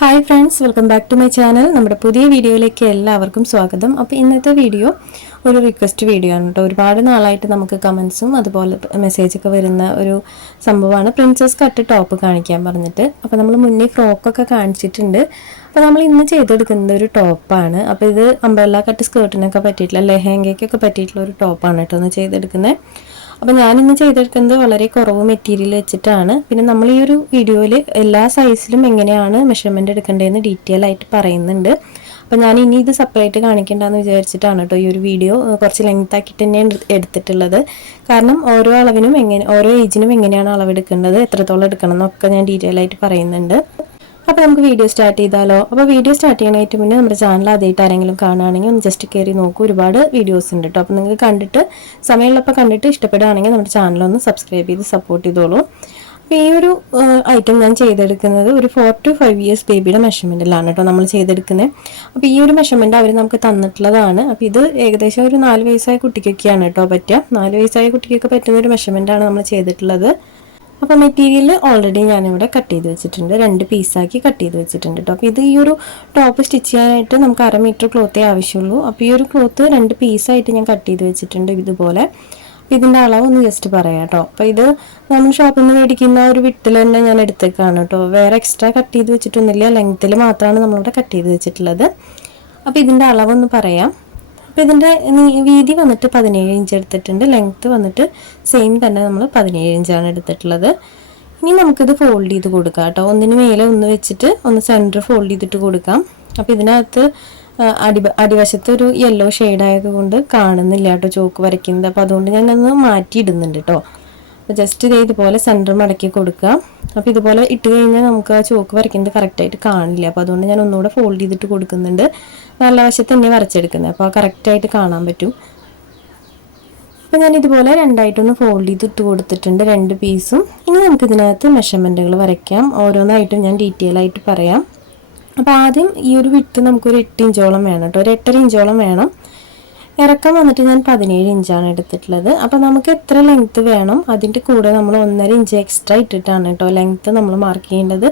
Hi friends, welcome back to my channel. നമ്മുടെ പുതിയ വീഡിയോയിലേക്ക് എല്ലാവർക്കും സ്വാഗതം. അപ്പോൾ ഇന്നത്തെ വീഡിയോ ഒരു റിക്വസ്റ്റ് വീഡിയോ ആണ് കേട്ടോ. ഒരുപാട് നാളായിട്ട് നമുക്ക് കമൻസും അതുപോലെ മെസ്സേജൊക്കെ വരുന്ന ഒരു സംഭവമാണ് പ്രിൻസസ് കട്ട് ടോപ്പ് കാണിക്കാൻ പറഞ്ഞിട്ട്. അപ്പോൾ നമ്മൾ മുന്നേ ഫ്രോക്കൊക്കെ കാണിച്ചിട്ടുണ്ട്. അപ്പോൾ നമ്മൾ ഇന്ന് ചെയ്തെടുക്കുന്നത് ഒരു ടോപ്പാണ്. അപ്പോൾ ഇത് അംബ്രല്ല കട്ട് സ്കേർട്ടിനൊക്കെ പറ്റിയിട്ടുള്ള ലെഹങ്കയ്ക്കൊക്കെ പറ്റിയിട്ടുള്ള ഒരു ടോപ്പാണ് കേട്ടോ ഒന്ന് ചെയ്തെടുക്കുന്നത്. അപ്പോൾ ഞാനിന്ന് ചെയ്തെടുക്കുന്നത് വളരെ കുറവ് മെറ്റീരിയൽ വെച്ചിട്ടാണ്. പിന്നെ നമ്മൾ ഈ ഒരു വീഡിയോയിൽ എല്ലാ സൈസിലും എങ്ങനെയാണ് മെഷർമെൻറ്റ് എടുക്കേണ്ടതെന്ന് ഡീറ്റെയിൽ ആയിട്ട് പറയുന്നുണ്ട്. അപ്പോൾ ഞാൻ ഇനി ഇത് സെപ്പറേറ്റ് കാണിക്കേണ്ടെന്ന് വിചാരിച്ചിട്ടാണ് കേട്ടോ ഈ ഒരു വീഡിയോ കുറച്ച് ലെങ്ത് ആക്കിയിട്ട് തന്നെയാണ് എടുത്തിട്ടുള്ളത്. കാരണം ഓരോ അളവിനും ഓരോ ഏജിനും എങ്ങനെയാണ് അളവെടുക്കേണ്ടത്, എത്രത്തോളം എടുക്കണം എന്നൊക്കെ ഞാൻ ഡീറ്റെയിൽ ആയിട്ട് പറയുന്നുണ്ട്. അപ്പോൾ നമുക്ക് വീഡിയോ സ്റ്റാർട്ട് ചെയ്താലോ? അപ്പോൾ വീഡിയോ സ്റ്റാർട്ട് ചെയ്യാനായിട്ട് മുന്നേ നമ്മുടെ ചാനൽ ആദ്യമായിട്ട് ആരെങ്കിലും കാണുകയാണെങ്കിൽ ഒന്ന് ജസ്റ്റ് കയറി നോക്കൂ. ഒരുപാട് വീഡിയോസ് ഉണ്ട് കേട്ടോ. അപ്പോൾ നിങ്ങൾക്ക് കണ്ടിട്ട് സമയമുള്ളപ്പോൾ കണ്ടിട്ട് ഇഷ്ടപ്പെടുകയാണെങ്കിൽ നമ്മുടെ ചാനലൊന്ന് സബ്സ്ക്രൈബ് ചെയ്ത് സപ്പോർട്ട് ചെയ്തോളൂ. അപ്പോൾ ഈ ഒരു ഐറ്റം ഞാൻ ചെയ്തെടുക്കുന്നത് ഒരു 4 to 5 years ബേബിയുടെ മെഷർമെൻറ്റിലാണ് കേട്ടോ നമ്മൾ ചെയ്തെടുക്കുന്നത്. അപ്പോൾ ഈ ഒരു മെഷർമെൻറ്റ് അവർ നമുക്ക് തന്നിട്ടുള്ളതാണ്. അപ്പോൾ ഇത് ഏകദേശം ഒരു 4 വയസ്സായ കുട്ടിക്കൊക്കെയാണ് കേട്ടോ പറ്റുക. 4 വയസ്സായ കുട്ടിക്കൊക്കെ പറ്റുന്ന ഒരു മെഷർമെൻറ്റാണ് നമ്മൾ ചെയ്തിട്ടുള്ളത്. അപ്പോൾ മെറ്റീരിയൽ ഓൾറെഡി ഞാനിവിടെ കട്ട് ചെയ്ത് വെച്ചിട്ടുണ്ട്, 2 പീസാക്കി കട്ട് ചെയ്ത് വെച്ചിട്ടുണ്ട് കേട്ടോ. അപ്പോൾ ഇത് ഈ ഒരു ടോപ്പ് സ്റ്റിച്ച് ചെയ്യാനായിട്ട് നമുക്ക് 1/2 മീറ്റർ ക്ലോത്തേ ആവശ്യമുള്ളൂ. അപ്പോൾ ഈ ഒരു ക്ലോത്ത് 2 പീസായിട്ട് ഞാൻ കട്ട് ചെയ്ത് വെച്ചിട്ടുണ്ട് ഇതുപോലെ. ഇതിൻ്റെ അളവ് ഒന്ന് ജസ്റ്റ് പറയാം കേട്ടോ. അപ്പോൾ ഇത് നമ്മൾ ഷോപ്പിൽ നിന്ന് മേടിക്കുന്ന ഒരു വിട്ടിൽ തന്നെ ഞാൻ എടുത്തേക്കാണ് കേട്ടോ. വേറെ എക്സ്ട്രാ കട്ട് ചെയ്ത് വെച്ചിട്ടൊന്നുമില്ല, ലെങ്ത്തിൽ മാത്രമാണ് നമ്മളിവിടെ കട്ട് ചെയ്ത് വെച്ചിട്ടുള്ളത്. അപ്പോൾ ഇതിൻ്റെ അളവൊന്ന് പറയാം. അപ്പോൾ ഇതിൻ്റെ വീതി വന്നിട്ട് 17 ഇഞ്ച് എടുത്തിട്ടുണ്ട്, ലെങ്ത്ത് വന്നിട്ട് സെയിം തന്നെ നമ്മൾ 17 ഇഞ്ചാണ് എടുത്തിട്ടുള്ളത്. ഇനി നമുക്കിത് ഫോൾഡ് ചെയ്ത് കൊടുക്കാം കേട്ടോ. ഒന്നിന് മേലെ ഒന്ന് വെച്ചിട്ട് ഒന്ന് സെൻറ്റർ ഫോൾഡ് ചെയ്തിട്ട് കൊടുക്കാം. അപ്പോൾ ഇതിനകത്ത് അടിവശത്ത് ഒരു യെല്ലോ ഷെയ്ഡ് ആയതുകൊണ്ട് കാണുന്നില്ല കേട്ടോ ചോക്ക് വരയ്ക്കുന്നത്. അപ്പോൾ അതുകൊണ്ട് ഞാനൊന്ന് മാറ്റിയിടുന്നുണ്ട് കേട്ടോ. അപ്പോൾ ജസ്റ്റ് ഇതുപോലെ സെൻറ്റർ മടക്കി കൊടുക്കുക. അപ്പോൾ ഇതുപോലെ ഇട്ട് കഴിഞ്ഞാൽ നമുക്ക് ആ ചോക്ക് വരയ്ക്കുന്നത് കറക്റ്റായിട്ട് കാണില്ല. അപ്പോൾ അതുകൊണ്ട് ഞാൻ ഒന്നുകൂടെ ഫോൾഡ് ചെയ്തിട്ട് കൊടുക്കുന്നുണ്ട്. നല്ല വശത്ത് തന്നെ വരച്ചെടുക്കുന്നത്, അപ്പോൾ കറക്റ്റായിട്ട് കാണാൻ പറ്റും. അപ്പോൾ ഞാൻ ഇതുപോലെ രണ്ടായിട്ടൊന്ന് ഫോൾഡ് ചെയ്തിട്ട് കൊടുത്തിട്ടുണ്ട് 2 പീസും. ഇനി നമുക്ക് ഇതിനകത്ത് മെഷർമെൻറ്റുകൾ വരയ്ക്കാം. ഓരോന്നായിട്ടും ഞാൻ ഡീറ്റെയിൽ ആയിട്ട് പറയാം. അപ്പോൾ ആദ്യം ഈ ഒരു വിട്ട് നമുക്കൊരു 8 ഇഞ്ചോളം വേണം കേട്ടോ, ഒരു 8.5 ഇഞ്ചോളം വേണം. ഇറക്കം വന്നിട്ട് ഞാൻ 17 ഇഞ്ചാണ് എടുത്തിട്ടുള്ളത്. അപ്പോൾ നമുക്ക് എത്ര ലെങ്ത്ത് വേണം അതിൻ്റെ കൂടെ നമ്മൾ 1.5 ഇഞ്ച് എക്സ്ട്രാ ഇട്ടിട്ടാണ് കേട്ടോ ലെങ്ത്ത് നമ്മൾ മാർക്ക് ചെയ്യേണ്ടത്.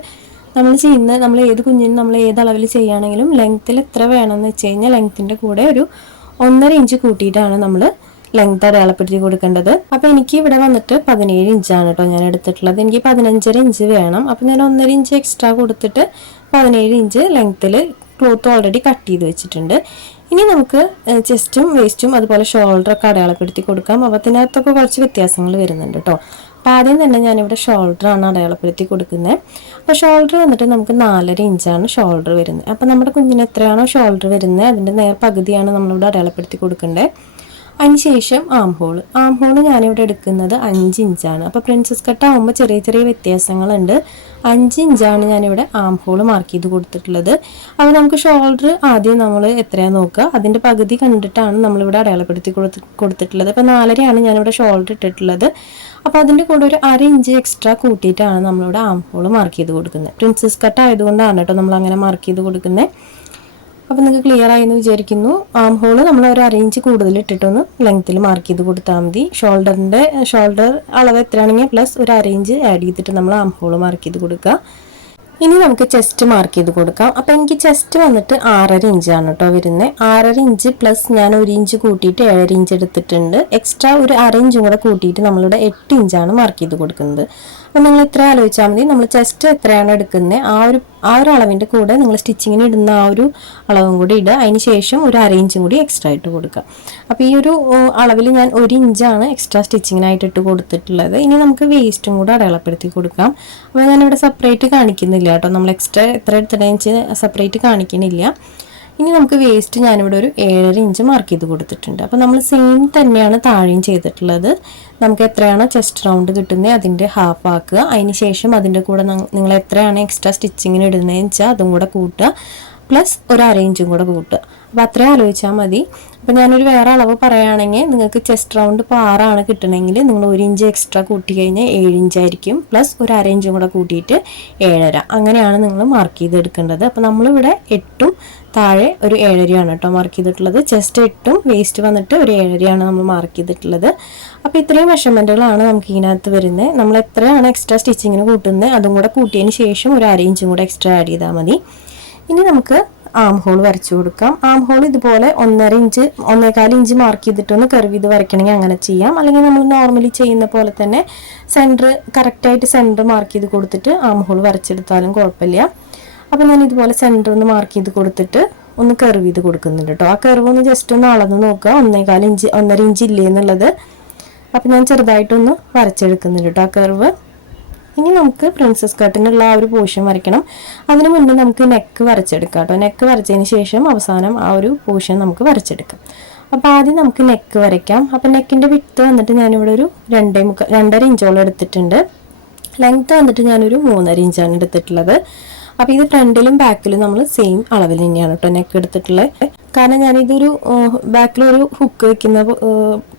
നമ്മൾ ഏത് കുഞ്ഞിനും നമ്മൾ ഏത് അളവിൽ ചെയ്യുകയാണെങ്കിലും ലെങ്ത്തിൽ എത്ര വേണമെന്ന് വെച്ച് കഴിഞ്ഞാൽ ലെങ്ത്തിൻ്റെ കൂടെ ഒരു 1.5 ഇഞ്ച് കൂട്ടിയിട്ടാണ് നമ്മൾ ലെങ്ത്ത് അടയാളപ്പെടുത്തി കൊടുക്കേണ്ടത്. അപ്പോൾ എനിക്ക് ഇവിടെ വന്നിട്ട് 17 ഇഞ്ചാണ് കേട്ടോ ഞാൻ എടുത്തിട്ടുള്ളത്. എനിക്ക് 15.5 ഇഞ്ച് വേണം. അപ്പോൾ ഞാൻ 1.5 ഇഞ്ച് എക്സ്ട്രാ കൊടുത്തിട്ട് 17 ഇഞ്ച് ലെങ്ത്തിൽ ക്ലോത്ത് ഓൾറെഡി കട്ട് ചെയ്ത് വെച്ചിട്ടുണ്ട്. ഇനി നമുക്ക് ചെസ്റ്റും വേസ്റ്റും അതുപോലെ ഷോൾഡറൊക്കെ അടയാളപ്പെടുത്തി കൊടുക്കാം. അപ്പോൾ അതിനകത്തൊക്കെ കുറച്ച് വ്യത്യാസങ്ങൾ വരുന്നുണ്ട് കേട്ടോ. അപ്പോൾ ആദ്യം തന്നെ ഞാനിവിടെ ഷോൾഡറാണ് അടയാളപ്പെടുത്തി കൊടുക്കുന്നത്. അപ്പോൾ ഷോൾഡർ വന്നിട്ട് നമുക്ക് 4.5 ഇഞ്ചാണ് ഷോൾഡർ വരുന്നത്. അപ്പോൾ നമ്മുടെ കുഞ്ഞിന് എത്രയാണോ ഷോൾഡർ വരുന്നത് അതിൻ്റെ നേർ പകുതിയാണ് നമ്മളിവിടെ അടയാളപ്പെടുത്തി കൊടുക്കേണ്ടത്. അതിനുശേഷം ആം ഹോള് ഞാനിവിടെ എടുക്കുന്നത് 5 ഇഞ്ചാണ്. അപ്പോൾ പ്രിൻസസ് കട്ട് ആകുമ്പോൾ ചെറിയ ചെറിയ വ്യത്യാസങ്ങളുണ്ട്. 5 ഇഞ്ചാണ് ഞാനിവിടെ ആം ഹോള് മാർക്ക് ചെയ്ത് കൊടുത്തിട്ടുള്ളത്. അപ്പോൾ നമുക്ക് ഷോൾഡർ ആദ്യം നമ്മൾ എത്രയാണെന്ന് നോക്കുക, അതിൻ്റെ പകുതി കണ്ടിട്ടാണ് നമ്മളിവിടെ അടയാളപ്പെടുത്തി കൊടുത്തിട്ടുള്ളത്. അപ്പോൾ 4.5 ഞാനിവിടെ ഷോൾഡർ ഇട്ടിട്ടുള്ളത്. അപ്പോൾ അതിൻ്റെ കൂടെ ഒരു 1/2 ഇഞ്ച് എക്സ്ട്രാ കൂട്ടിയിട്ടാണ് നമ്മളിവിടെ ആം ഹോള് മാർക്ക് ചെയ്ത് കൊടുക്കുന്നത്. പ്രിൻസസ് കട്ട് ആയതുകൊണ്ടാണ് കേട്ടോ നമ്മൾ അങ്ങനെ മാർക്ക് ചെയ്ത് കൊടുക്കുന്നത്. അപ്പോൾ നിങ്ങൾക്ക് ക്ലിയർ ആയെന്ന് വിചാരിക്കുന്നു. ആം ഹോള് നമ്മൾ ഒരു 1/2 ഇഞ്ച് കൂടുതൽ ഇട്ടിട്ടൊന്ന് ലെങ്ത്തിൽ മാർക്ക് ചെയ്ത് കൊടുത്താൽ മതി. ഷോൾഡർ അളവ് എത്രയാണെങ്കിൽ പ്ലസ് ഒരു 1/2 ഇഞ്ച് ആഡ് ചെയ്തിട്ട് നമ്മൾ ആം ഹോള് മാർക്ക് ചെയ്ത് കൊടുക്കുക. ഇനി നമുക്ക് ചെസ്റ്റ് മാർക്ക് ചെയ്ത് കൊടുക്കാം. അപ്പോൾ എനിക്ക് ചെസ്റ്റ് വന്നിട്ട് 6.5 ഇഞ്ചാണ് കേട്ടോ വരുന്നത്. 6.5 ഇഞ്ച് പ്ലസ് ഞാൻ 1 ഇഞ്ച് കൂട്ടിയിട്ട് 7.5 ഇഞ്ച് എടുത്തിട്ടുണ്ട്. എക്സ്ട്രാ ഒരു 1/2 ഇഞ്ചും കൂടെ കൂട്ടിയിട്ട് നമ്മളിവിടെ 8 ഇഞ്ചാണ് മാർക്ക് ചെയ്ത് കൊടുക്കുന്നത്. അപ്പോൾ നിങ്ങൾ ഇത്ര ആലോചിച്ചാൽ മതി. നമ്മൾ ചെസ്റ്റ് എത്രയാണ് എടുക്കുന്നത് ആ ഒരു അളവിൻ്റെ കൂടെ നിങ്ങൾ സ്റ്റിച്ചിങ്ങിന് ഇടുന്ന ആ ഒരു അളവും കൂടി ഇടുക. അതിന് ശേഷം ഒരു 1/2 ഇഞ്ചും കൂടി എക്സ്ട്രാ ഇട്ട് കൊടുക്കുക. അപ്പോൾ ഈ ഒരു അളവിൽ ഞാൻ 1 ഇഞ്ചാണ് എക്സ്ട്രാ സ്റ്റിച്ചിങ്ങിനായിട്ട് ഇട്ട് കൊടുത്തിട്ടുള്ളത്. ഇനി നമുക്ക് വേസ്റ്റും കൂടെ അടയാളപ്പെടുത്തി കൊടുക്കാം. അപ്പോൾ ഞാനിവിടെ സെപ്പറേറ്റ് കാണിക്കുന്നില്ല കേട്ടോ, നമ്മൾ എക്സ്ട്രാ എത്ര എടുത്തിട്ട് സെപ്പറേറ്റ് കാണിക്കുന്നില്ല. ഇനി നമുക്ക് വേസ്റ്റ് ഞാനിവിടെ ഒരു 7.5 ഇഞ്ച് മാർക്ക് ചെയ്ത് കൊടുത്തിട്ടുണ്ട്. അപ്പോൾ നമ്മൾ സെയിം തന്നെയാണ് താഴെയും ചെയ്തിട്ടുള്ളത്. നമുക്ക് എത്രയാണോ ചെസ്റ്റ് റൗണ്ട് കിട്ടുന്നത് അതിൻ്റെ ഹാഫ് ആക്കുക. അതിന് ശേഷം അതിൻ്റെ കൂടെ നിങ്ങൾ എത്രയാണ് എക്സ്ട്രാ സ്റ്റിച്ചിങ്ങിന് ഇടുന്നതെന്ന് വെച്ചാൽ അതും കൂടെ കൂട്ടുക. പ്ലസ് ഒരു അര ഇഞ്ചും കൂടെ കൂട്ടുക. അപ്പോൾ അത്രയും ആലോചിച്ചാൽ മതി. അപ്പോൾ ഞാനൊരു വേറെ അളവ് പറയുകയാണെങ്കിൽ നിങ്ങൾക്ക് ചെസ്റ്റ് റൗണ്ട് ഇപ്പോൾ 6 കിട്ടണമെങ്കിൽ നിങ്ങൾ 1 ഇഞ്ച് എക്സ്ട്രാ കൂട്ടി കഴിഞ്ഞാൽ 7 ഇഞ്ചായിരിക്കും. പ്ലസ് ഒരു അര ഇഞ്ചും കൂടെ കൂട്ടിയിട്ട് 7.5 അങ്ങനെയാണ് നിങ്ങൾ മാർക്ക് ചെയ്തെടുക്കേണ്ടത്. അപ്പോൾ നമ്മളിവിടെ 8ഉം താഴെ ഒരു 7.5 കേട്ടോ മാർക്ക് ചെയ്തിട്ടുള്ളത്. ചെസ്റ്റ് 8ഉം വേസ്റ്റ് വന്നിട്ട് ഒരു 7.5 നമ്മൾ മാർക്ക് ചെയ്തിട്ടുള്ളത്. അപ്പോൾ ഇത്രയും മെഷർമെൻറ്റുകളാണ് നമുക്ക് ഇതിനകത്ത് വരുന്നത്. നമ്മൾ എത്രയാണ് എക്സ്ട്രാ സ്റ്റിച്ചിങ്ങിന് കൂട്ടുന്നത് അതും കൂടെ കൂട്ടിയതിന് ശേഷം ഒരു അര ഇഞ്ചും കൂടെ എക്സ്ട്രാ ആഡ് ചെയ്താൽ മതി. ഇനി നമുക്ക് ആം ഹോൾ വരച്ചു കൊടുക്കാം. ആം ഹോൾ ഇതുപോലെ 1.25 ഇഞ്ച് മാർക്ക് ചെയ്തിട്ടൊന്ന് കർവ് ചെയ്ത് വരയ്ക്കണമെങ്കിൽ അങ്ങനെ ചെയ്യാം. അല്ലെങ്കിൽ നമ്മൾ നോർമലി ചെയ്യുന്ന പോലെ തന്നെ കറക്റ്റായിട്ട് സെൻറ്റർ മാർക്ക് ചെയ്ത് കൊടുത്തിട്ട് ആം ഹോൾ വരച്ചെടുത്താലും കുഴപ്പമില്ല. അപ്പോൾ ഞാൻ ഇതുപോലെ സെൻറ്റർ ഒന്ന് മാർക്ക് ചെയ്ത് കൊടുത്തിട്ട് ഒന്ന് കർവ് ചെയ്ത് കൊടുക്കുന്നുണ്ട് കേട്ടോ. ആ കർവ് ഒന്ന് ജസ്റ്റ് ഒന്ന് അളന്ന് നോക്കുക, 1.25 ഇഞ്ച് ഇല്ലേ എന്നുള്ളത്. അപ്പോൾ ഞാൻ ചെറുതായിട്ടൊന്ന് വരച്ചെടുക്കുന്നുണ്ട് കേട്ടോ ആ കർവ്. ഇനി നമുക്ക് പ്രിൻസസ് കട്ടിനുള്ള ആ ഒരു പോർഷൻ വരയ്ക്കണം. അതിന് മുന്നേ നമുക്ക് നെക്ക് വരച്ചെടുക്കാം കേട്ടോ. നെക്ക് വരച്ചതിന് ശേഷം അവസാനം ആ ഒരു പോർഷൻ നമുക്ക് വരച്ചെടുക്കാം. അപ്പോൾ ആദ്യം നമുക്ക് നെക്ക് വരയ്ക്കാം. അപ്പോൾ നെക്കിൻ്റെ വിഡ്ത്ത് വന്നിട്ട് ഞാനിവിടെ ഒരു 2.5 ഇഞ്ചോളം എടുത്തിട്ടുണ്ട്. ലെങ്ത്ത് വന്നിട്ട് ഞാനൊരു 3.5 ഇഞ്ചാണ് എടുത്തിട്ടുള്ളത്. അപ്പോൾ ഇത് ഫ്രണ്ടിലും ബാക്കിലും നമ്മൾ സെയിം അളവിൽ തന്നെയാണ് കേട്ടോ നെക്ക് എടുത്തിട്ടുള്ളത്. കാരണം ഞാനിതൊരു ബാക്കിലൊരു ഹുക്ക് വെക്കുന്ന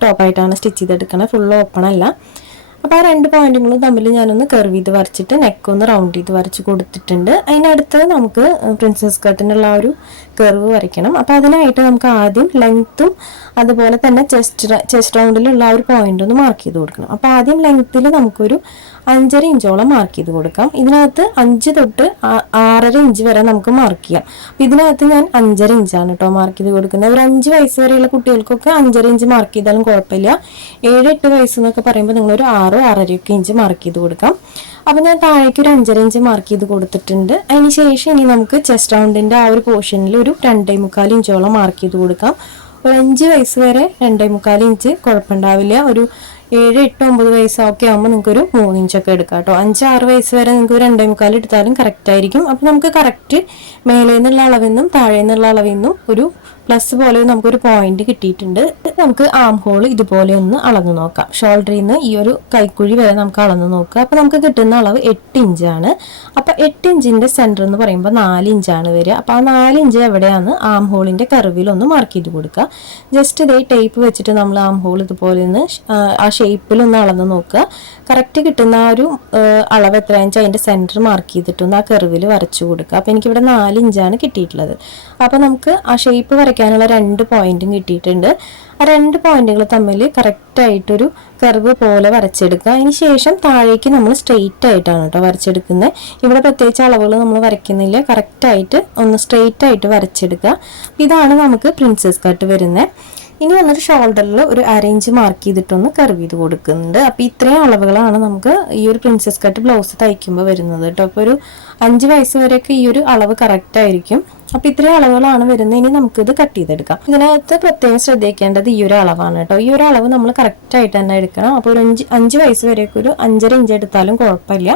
ടോപ്പായിട്ടാണ് സ്റ്റിച്ച് ചെയ്തെടുക്കുന്നത്, ഫുൾ ഓപ്പൺ അല്ല. അപ്പോൾ ആ 2 പോയിന്റുകളും തമ്മിൽ ഞാനൊന്ന് കർവ് ചെയ്ത് വരച്ചിട്ട് നെക്കൊന്ന് റൗണ്ട് ചെയ്ത് വരച്ച് കൊടുത്തിട്ടുണ്ട്. അതിനടുത്ത് നമുക്ക് പ്രിൻസസ് കട്ടിനുള്ള ആ ഒരു കർവ് വരയ്ക്കണം. അപ്പോൾ അതിനായിട്ട് നമുക്ക് ആദ്യം ലെങ്ത്തും അതുപോലെ തന്നെ ചെസ്റ്റ് റൗണ്ടിലുള്ള ആ ഒരു പോയിന്റ് ഒന്ന് മാർക്ക് ചെയ്ത് കൊടുക്കണം. അപ്പോൾ ആദ്യം ലെങ്ത്തിൽ നമുക്കൊരു 5.5 ഇഞ്ചോളം മാർക്ക് ചെയ്ത് കൊടുക്കാം. ഇതിനകത്ത് 5 തൊട്ട് 6.5 ഇഞ്ച് വരെ നമുക്ക് മാർക്ക് ചെയ്യാം. അപ്പോൾ ഇതിനകത്ത് ഞാൻ 5.5 ഇഞ്ചാണ് കേട്ടോ മാർക്ക് ചെയ്ത് കൊടുക്കുന്നത്. ഒരു 5 വയസ്സ് വരെയുള്ള കുട്ടികൾക്കൊക്കെ 5.5 ഇഞ്ച് മാർക്ക് ചെയ്താലും കുഴപ്പമില്ല. 7-8 വയസ്സ് എന്നൊക്കെ പറയുമ്പോൾ നിങ്ങളൊരു 6-6.5 ഇഞ്ച് മാർക്ക് ചെയ്ത് കൊടുക്കാം. അപ്പോൾ ഞാൻ താഴേക്ക് ഒരു 5.5 ഇഞ്ച് മാർക്ക് ചെയ്ത് കൊടുത്തിട്ടുണ്ട്. അതിന് ശേഷം ഇനി നമുക്ക് ചെസ്റ്റ് റൗണ്ടിൻ്റെ ആ ഒരു പോർഷനിൽ ഒരു 2.25 ഇഞ്ചോളം മാർക്ക് ചെയ്ത് കൊടുക്കാം. ഒരു 5 വയസ്സ് വരെ 2.25 ഇഞ്ച് കുഴപ്പമുണ്ടാവില്ല. ഒരു 7-8-9 വയസ്സൊക്കെ ആകുമ്പോൾ നിങ്ങൾക്കൊരു 3 ഇഞ്ചൊക്കെ എടുക്കാം കേട്ടോ. 5-6 വയസ്സ് വരെ നിങ്ങൾക്ക് 2.25 എടുത്താലും കറക്റ്റ് ആയിരിക്കും. അപ്പോൾ നമുക്ക് കറക്റ്റ് മേലെ നിന്നുള്ള അളവിൽ താഴെ നിന്നുള്ള അളവിൽ ഒരു പ്ലസ് പോലെ നമുക്കൊരു പോയിന്റ് കിട്ടിയിട്ടുണ്ട്. നമുക്ക് ആം ഹോൾ ഇതുപോലെ ഒന്ന് അളന്ന് നോക്കാം. ഷോൾഡറിൽ നിന്ന് ഈ ഒരു കൈക്കുഴി വരെ നമുക്ക് അളന്ന് നോക്കുക. അപ്പോൾ നമുക്ക് കിട്ടുന്ന അളവ് 8 ഇഞ്ചാണ്. അപ്പോൾ 8 ഇഞ്ചിൻ്റെ സെൻറ്റർ എന്ന് പറയുമ്പോൾ 4 ഇഞ്ചാണ് വരിക. അപ്പോൾ ആ 4 ഇഞ്ച് എവിടെയാണ് ആം ഹോളിൻ്റെ കർവിൽ ഒന്ന് മാർക്ക് ചെയ്ത് കൊടുക്കുക. ജസ്റ്റ് ഇതേ ടേപ്പ് വെച്ചിട്ട് നമ്മൾ ആം ഹോൾ ഇതുപോലെ ഒന്ന് ആ ഷേപ്പിലൊന്ന് അളന്ന് നോക്കുക. കറക്റ്റ് കിട്ടുന്ന ആ ഒരു അളവ് എത്രയാണെന്ന് വെച്ചാൽ അതിൻ്റെ സെൻറ്റർ മാർക്ക് ചെയ്തിട്ടൊന്ന് ആ കർവിൽ വരച്ചു കൊടുക്കുക. അപ്പോൾ എനിക്കിവിടെ 4 ഇഞ്ചാണ് കിട്ടിയിട്ടുള്ളത്. അപ്പോൾ നമുക്ക് ആ ഷേപ്പ് വരയ്ക്കാനുള്ള 2 പോയിന്റും കിട്ടിയിട്ടുണ്ട്. ആ 2 പോയിന്റുകൾ തമ്മിൽ കറക്റ്റായിട്ടൊരു കർവ് പോലെ വരച്ചെടുക്കുക. അതിന് ശേഷം താഴേക്ക് നമ്മൾ സ്ട്രെയിറ്റ് ആയിട്ടാണ് കേട്ടോ വരച്ചെടുക്കുന്നത്. ഇവിടെ പ്രത്യേകിച്ച് അളവുകൾ നമ്മൾ വരയ്ക്കുന്നില്ല, കറക്റ്റായിട്ട് ഒന്ന് സ്ട്രെയിറ്റ് ആയിട്ട് വരച്ചെടുക്കുക. ഇതാണ് നമുക്ക് പ്രിൻസസ് കട്ട് വരുന്നത്. ഇനി വന്നിട്ട് ഷോൾഡറിൽ ഒരു 1/2 ഇഞ്ച് മാർക്ക് ചെയ്തിട്ടൊന്ന് കർവ് ചെയ്ത് കൊടുക്കുന്നുണ്ട്. അപ്പോൾ ഇത്രയും അളവുകളാണ് നമുക്ക് ഈ ഒരു പ്രിൻസസ് കട്ട് ബ്ലൗസ് തയ്ക്കുമ്പോൾ വരുന്നത് കേട്ടോ. അപ്പോൾ ഒരു 5 വയസ്സ് വരെയൊക്കെ ഈ ഒരു അളവ് കറക്റ്റ് ആയിരിക്കും. അപ്പോൾ ഇത്രയും അളവുകളാണ് വരുന്നത്. ഇനി നമുക്കിത് കട്ട് ചെയ്തെടുക്കാം. ഇതിനകത്ത് പ്രത്യേകം ശ്രദ്ധിക്കേണ്ടത് ഈ ഒരു അളവാണ് കേട്ടോ. ഈ ഒരു അളവ് നമ്മൾ കറക്റ്റായിട്ട് തന്നെ എടുക്കണം. അപ്പോൾ ഒരു 5 വയസ്സ് വരെയൊക്കെ ഒരു 5.5 ഇഞ്ച് എടുത്താലും കുഴപ്പമില്ല.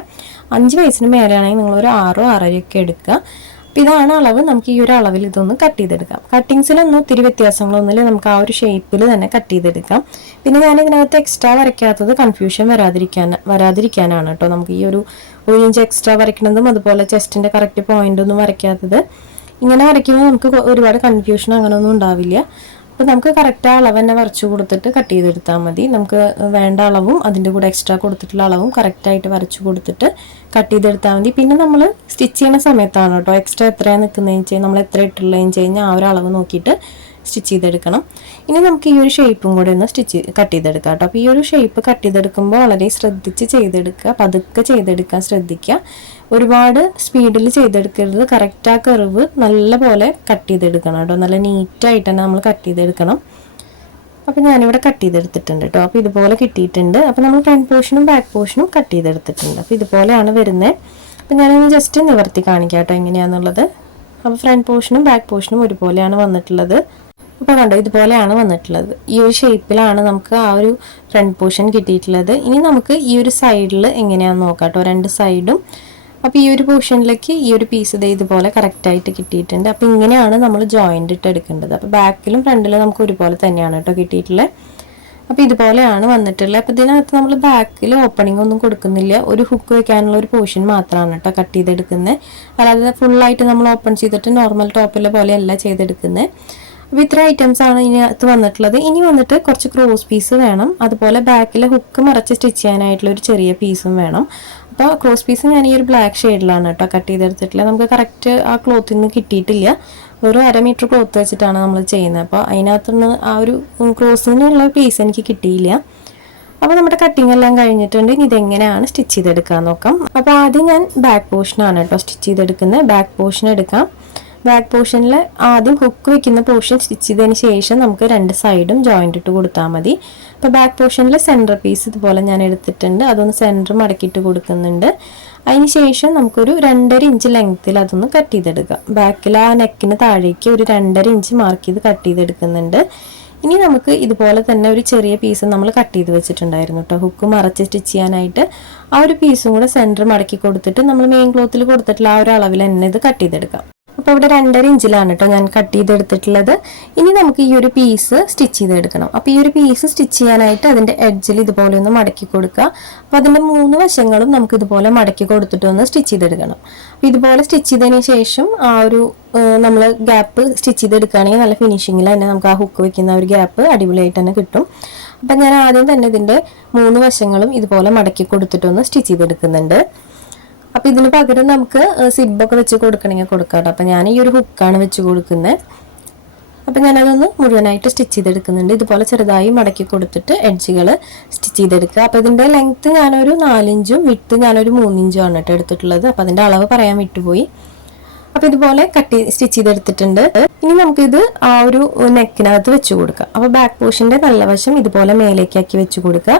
5 വയസ്സിന് മേലെയാണെങ്കിൽ നിങ്ങളൊരു 6-6.5 എടുക്കുക. അപ്പോൾ ഇതാണ് അളവ്. നമുക്ക് ഈ ഒരു അളവിൽ ഇതൊന്ന് കട്ട് ചെയ്തെടുക്കാം. കട്ടിങ്സിലൊന്നും ഒത്തിരി വ്യത്യാസങ്ങളൊന്നുമില്ല, നമുക്ക് ആ ഒരു ഷേപ്പിൽ തന്നെ കട്ട് ചെയ്തെടുക്കാം. പിന്നെ ഞാൻ ഇതിനകത്ത് എക്സ്ട്രാ വരയ്ക്കാത്തത് കൺഫ്യൂഷൻ വരാതിരിക്കാനാണ് കേട്ടോ. നമുക്ക് ഈ ഒരു 1 ഇഞ്ച് എക്സ്ട്രാ വരയ്ക്കുന്നതും അതുപോലെ ചെസ്റ്റിൻ്റെ കറക്റ്റ് പോയിന്റ് ഒന്നും വരയ്ക്കാത്തത്. ഇങ്ങനെ വരയ്ക്കുമ്പോൾ നമുക്ക് ഒരുപാട് കൺഫ്യൂഷൻ അങ്ങനെയൊന്നും ഉണ്ടാവില്ല. അപ്പോൾ നമുക്ക് കറക്റ്റ് അളവ് തന്നെ വരച്ചു കൊടുത്തിട്ട് കട്ട് ചെയ്തെടുത്താൽ മതി. നമുക്ക് വേണ്ട അളവും അതിൻ്റെ കൂടെ എക്സ്ട്രാ കൊടുത്തിട്ടുള്ള അളവും കറക്റ്റായിട്ട് വരച്ചു കൊടുത്തിട്ട് കട്ട് ചെയ്തെടുത്താൽ മതി. പിന്നെ നമ്മൾ സ്റ്റിച്ച് ചെയ്യുന്ന സമയത്താണ് കേട്ടോ എക്സ്ട്രാ എത്രയാണ് നിൽക്കുന്നതെന്ന് വെച്ചാൽ നമ്മൾ എത്ര ഇട്ടുള്ളതെന്ന് കഴിഞ്ഞാൽ ആ ഒരു അളവ് നോക്കിയിട്ട് സ്റ്റിച്ച് ചെയ്തെടുക്കണം. ഇനി നമുക്ക് ഈ ഒരു ഷേപ്പും കൂടെ ഒന്ന് കട്ട് ചെയ്തെടുക്കാം കേട്ടോ. അപ്പോൾ ഈ ഒരു ഷേപ്പ് കട്ട് ചെയ്തെടുക്കുമ്പോൾ വളരെ ശ്രദ്ധിച്ച് ചെയ്തെടുക്കുക, പതുക്കെ ചെയ്തെടുക്കാൻ ശ്രദ്ധിക്കുക. ഒരുപാട് സ്പീഡിൽ ചെയ്തെടുക്കരുത്. കറക്റ്റ് ആ കർവ് നല്ല പോലെ കട്ട് ചെയ്തെടുക്കണം കേട്ടോ. നല്ല നീറ്റായിട്ട് തന്നെ നമ്മൾ കട്ട് ചെയ്തെടുക്കണം. അപ്പോൾ ഞാനിവിടെ കട്ട് ചെയ്തെടുത്തിട്ടുണ്ട് കേട്ടോ. അപ്പോൾ ഇതുപോലെ കിട്ടിയിട്ടുണ്ട്. അപ്പോൾ നമ്മൾ ഫ്രണ്ട് പോർഷനും ബാക്ക് പോർഷനും കട്ട് ചെയ്തെടുത്തിട്ടുണ്ട്. അപ്പോൾ ഇതുപോലെയാണ് വരുന്നത്. അപ്പോൾ ഞാനൊന്ന് ജസ്റ്റ് നിവർത്തി കാണിക്കാം കേട്ടോ എങ്ങനെയാണെന്നുള്ളത്. അപ്പോൾ ഫ്രണ്ട് പോർഷനും ബാക്ക് പോർഷനും ഒരുപോലെയാണ് വന്നിട്ടുള്ളത്. അപ്പോൾ കണ്ടോ ഇതുപോലെയാണ് വന്നിട്ടുള്ളത്. ഈ ഒരു ഷേപ്പിലാണ് നമുക്ക് ആ ഒരു ഫ്രണ്ട് പോർഷൻ കിട്ടിയിട്ടുള്ളത്. ഇനി നമുക്ക് ഈ ഒരു സൈഡിൽ എങ്ങനെയാണെന്ന് നോക്കാം കേട്ടോ, 2 സൈഡും. അപ്പോൾ ഈ ഒരു പോർഷനിലേക്ക് ഈ ഒരു പീസ് ഇതുപോലെ കറക്റ്റായിട്ട് കിട്ടിയിട്ടുണ്ട്. അപ്പോൾ ഇങ്ങനെയാണ് നമ്മൾ ജോയിൻ്റ് ഇട്ട് എടുക്കേണ്ടത്. അപ്പോൾ ബാക്കിലും ഫ്രണ്ടിലും നമുക്ക് ഒരുപോലെ തന്നെയാണ് കേട്ടോ കിട്ടിയിട്ടുള്ളത്. അപ്പോൾ ഇതുപോലെയാണ് വന്നിട്ടുള്ളത്. അപ്പോൾ ഇതിനകത്ത് നമ്മൾ ബാക്കിൽ ഓപ്പണിംഗ് ഒന്നും കൊടുക്കുന്നില്ല, ഒരു ഹുക്ക് വെക്കാനുള്ള ഒരു പോർഷൻ മാത്രമാണ് കേട്ടോ കട്ട് ചെയ്തെടുക്കുന്നത്. അല്ലാതെ ഫുള്ളായിട്ട് നമ്മൾ ഓപ്പൺ ചെയ്തിട്ട് നോർമൽ ടോപ്പിലെ പോലെയല്ല ചെയ്തെടുക്കുന്നത്. അപ്പോൾ ഇത്ര ഐറ്റംസ് ആണ് ഇതിനകത്ത് വന്നിട്ടുള്ളത്. ഇനി വന്നിട്ട് കുറച്ച് ക്രോസ് പീസ് വേണം, അതുപോലെ ബാക്കിലെ ഹുക്ക് മറച്ച് സ്റ്റിച്ച് ചെയ്യാനായിട്ടുള്ള ഒരു ചെറിയ പീസും വേണം. അപ്പോൾ ക്രോസ് പീസ് ഞാൻ ഈ ഒരു ബ്ലാക്ക് ഷെയ്ഡിലാണ് കേട്ടോ കട്ട് ചെയ്തെടുത്തിട്ടുള്ളത്. നമുക്ക് കറക്റ്റ് ആ ക്ലോത്തിൽ നിന്ന് കിട്ടിയിട്ടില്ല, ഒരു 1/2 മീറ്റർ ക്ലോത്ത് വെച്ചിട്ടാണ് നമ്മൾ ചെയ്യുന്നത്. അപ്പോൾ അതിനകത്തുനിന്ന് ആ ഒരു ക്രോസിനുള്ള പീസ് എനിക്ക് കിട്ടിയില്ല. അപ്പോൾ നമ്മുടെ കട്ടിങ് എല്ലാം കഴിഞ്ഞിട്ടുണ്ട്. ഇനി ഇതെങ്ങനെയാണ് സ്റ്റിച്ച് ചെയ്തെടുക്കാൻ നോക്കാം. അപ്പോൾ ആദ്യം ഞാൻ ബാക്ക് പോർഷനാണ് കേട്ടോ സ്റ്റിച്ച് ചെയ്തെടുക്കുന്നത്. ബാക്ക് പോർഷൻ എടുക്കാം. ബാക്ക് പോർഷനിൽ ആദ്യം ഹുക്ക് വെക്കുന്ന പോർഷൻ സ്റ്റിച്ച് ചെയ്തതിന് ശേഷം നമുക്ക് 2 സൈഡും ജോയിൻ്റ് ഇട്ട് കൊടുത്താൽ മതി. അപ്പോൾ ബാക്ക് പോർഷനിൽ സെൻറ്റർ പീസ് ഇതുപോലെ ഞാൻ എടുത്തിട്ടുണ്ട്, അതൊന്ന് സെൻറ്റർ മടക്കിയിട്ട് കൊടുക്കുന്നുണ്ട്. അതിന് ശേഷം നമുക്കൊരു 2.5 ഇഞ്ച് ലെങ്ത്തിൽ അതൊന്ന് കട്ട് ചെയ്തെടുക്കാം. ബാക്കിൽ ആ നെക്കിന് താഴേക്ക് ഒരു 2.5 ഇഞ്ച് മാർക്ക് ചെയ്ത് കട്ട് ചെയ്തെടുക്കുന്നുണ്ട്. ഇനി നമുക്ക് ഇതുപോലെ തന്നെ ഒരു ചെറിയ പീസ് നമ്മൾ കട്ട് ചെയ്ത് വെച്ചിട്ടുണ്ടായിരുന്നു കേട്ടോ ഹുക്ക് മറച്ച് സ്റ്റിച്ച് ചെയ്യാനായിട്ട്. ആ ഒരു പീസും കൂടെ സെൻറ്റർ മടക്കി കൊടുത്തിട്ട് നമ്മൾ മെയിൻ ക്ലോത്തിൽ കൊടുത്തിട്ടുള്ള ആ ഒരു അളവിൽ തന്നെ ഇത് കട്ട് ചെയ്തെടുക്കാം. അപ്പോൾ ഇവിടെ 2.5 ഇഞ്ചിലാണ് കേട്ടോ ഞാൻ കട്ട് ചെയ്തെടുത്തിട്ടുള്ളത്. ഇനി നമുക്ക് ഈ ഒരു പീസ് സ്റ്റിച്ച് ചെയ്തെടുക്കണം. അപ്പോൾ ഈ ഒരു പീസ് സ്റ്റിച്ച് ചെയ്യാനായിട്ട് അതിൻ്റെ എഡ്ജിൽ ഇതുപോലെ ഒന്ന് മടക്കി കൊടുക്കുക. അപ്പോൾ അതിൻ്റെ 3 വശങ്ങളും നമുക്ക് ഇതുപോലെ മടക്കി കൊടുത്തിട്ട് ഒന്ന് സ്റ്റിച്ച് ചെയ്തെടുക്കണം. അപ്പോൾ ഇതുപോലെ സ്റ്റിച്ച് ചെയ്തതിന് ശേഷം ആ ഒരു നമ്മൾ ഗ്യാപ്പ് സ്റ്റിച്ച് ചെയ്തെടുക്കുകയാണെങ്കിൽ നല്ല ഫിനിഷിങ്ങിൽ തന്നെ നമുക്ക് ആ ഹുക്ക് വെക്കുന്ന ഒരു ഗ്യാപ്പ് അടിപൊളിയായിട്ട് തന്നെ കിട്ടും. അപ്പം ഞാൻ ആദ്യം തന്നെ ഇതിൻ്റെ 3 വശങ്ങളും ഇതുപോലെ മടക്കി കൊടുത്തിട്ടൊന്ന് സ്റ്റിച്ച് ചെയ്തെടുക്കുന്നുണ്ട്. അപ്പോൾ ഇതിന് പകരം നമുക്ക് സിബൊക്കെ വെച്ച് കൊടുക്കണമെങ്കിൽ കൊടുക്കാം. അപ്പോൾ ഞാൻ ഈ ഒരു ഹുക്കാണ് വെച്ച് കൊടുക്കുന്നത്. അപ്പോൾ ഞാനതൊന്ന് മുഴുവനായിട്ട് സ്റ്റിച്ച് ചെയ്തെടുക്കുന്നുണ്ട്. ഇതുപോലെ ചെറുതായി മടക്കി കൊടുത്തിട്ട് എഡ്ജുകൾ സ്റ്റിച്ച് ചെയ്തെടുക്കുക. അപ്പോൾ ഇതിൻ്റെ ലെങ്ത്ത് ഞാനൊരു 4 ഇഞ്ചും വിഡ്ത്ത് ഞാനൊരു 3 ഇഞ്ചും ആണ് കേട്ടോ എടുത്തിട്ടുള്ളത്. അപ്പോൾ അതിൻ്റെ അളവ് പറയാൻ വിട്ടുപോയി. അപ്പോൾ ഇതുപോലെ സ്റ്റിച്ച് ചെയ്തെടുത്തിട്ടുണ്ട്. ഇനി നമുക്കിത് ആ ഒരു നെക്കിനകത്ത് വെച്ച് കൊടുക്കാം. അപ്പോൾ ബാക്ക് പോർഷൻ്റെ നല്ല വശം ഇതുപോലെ മേലേക്കാക്കി വെച്ച് കൊടുക്കുക.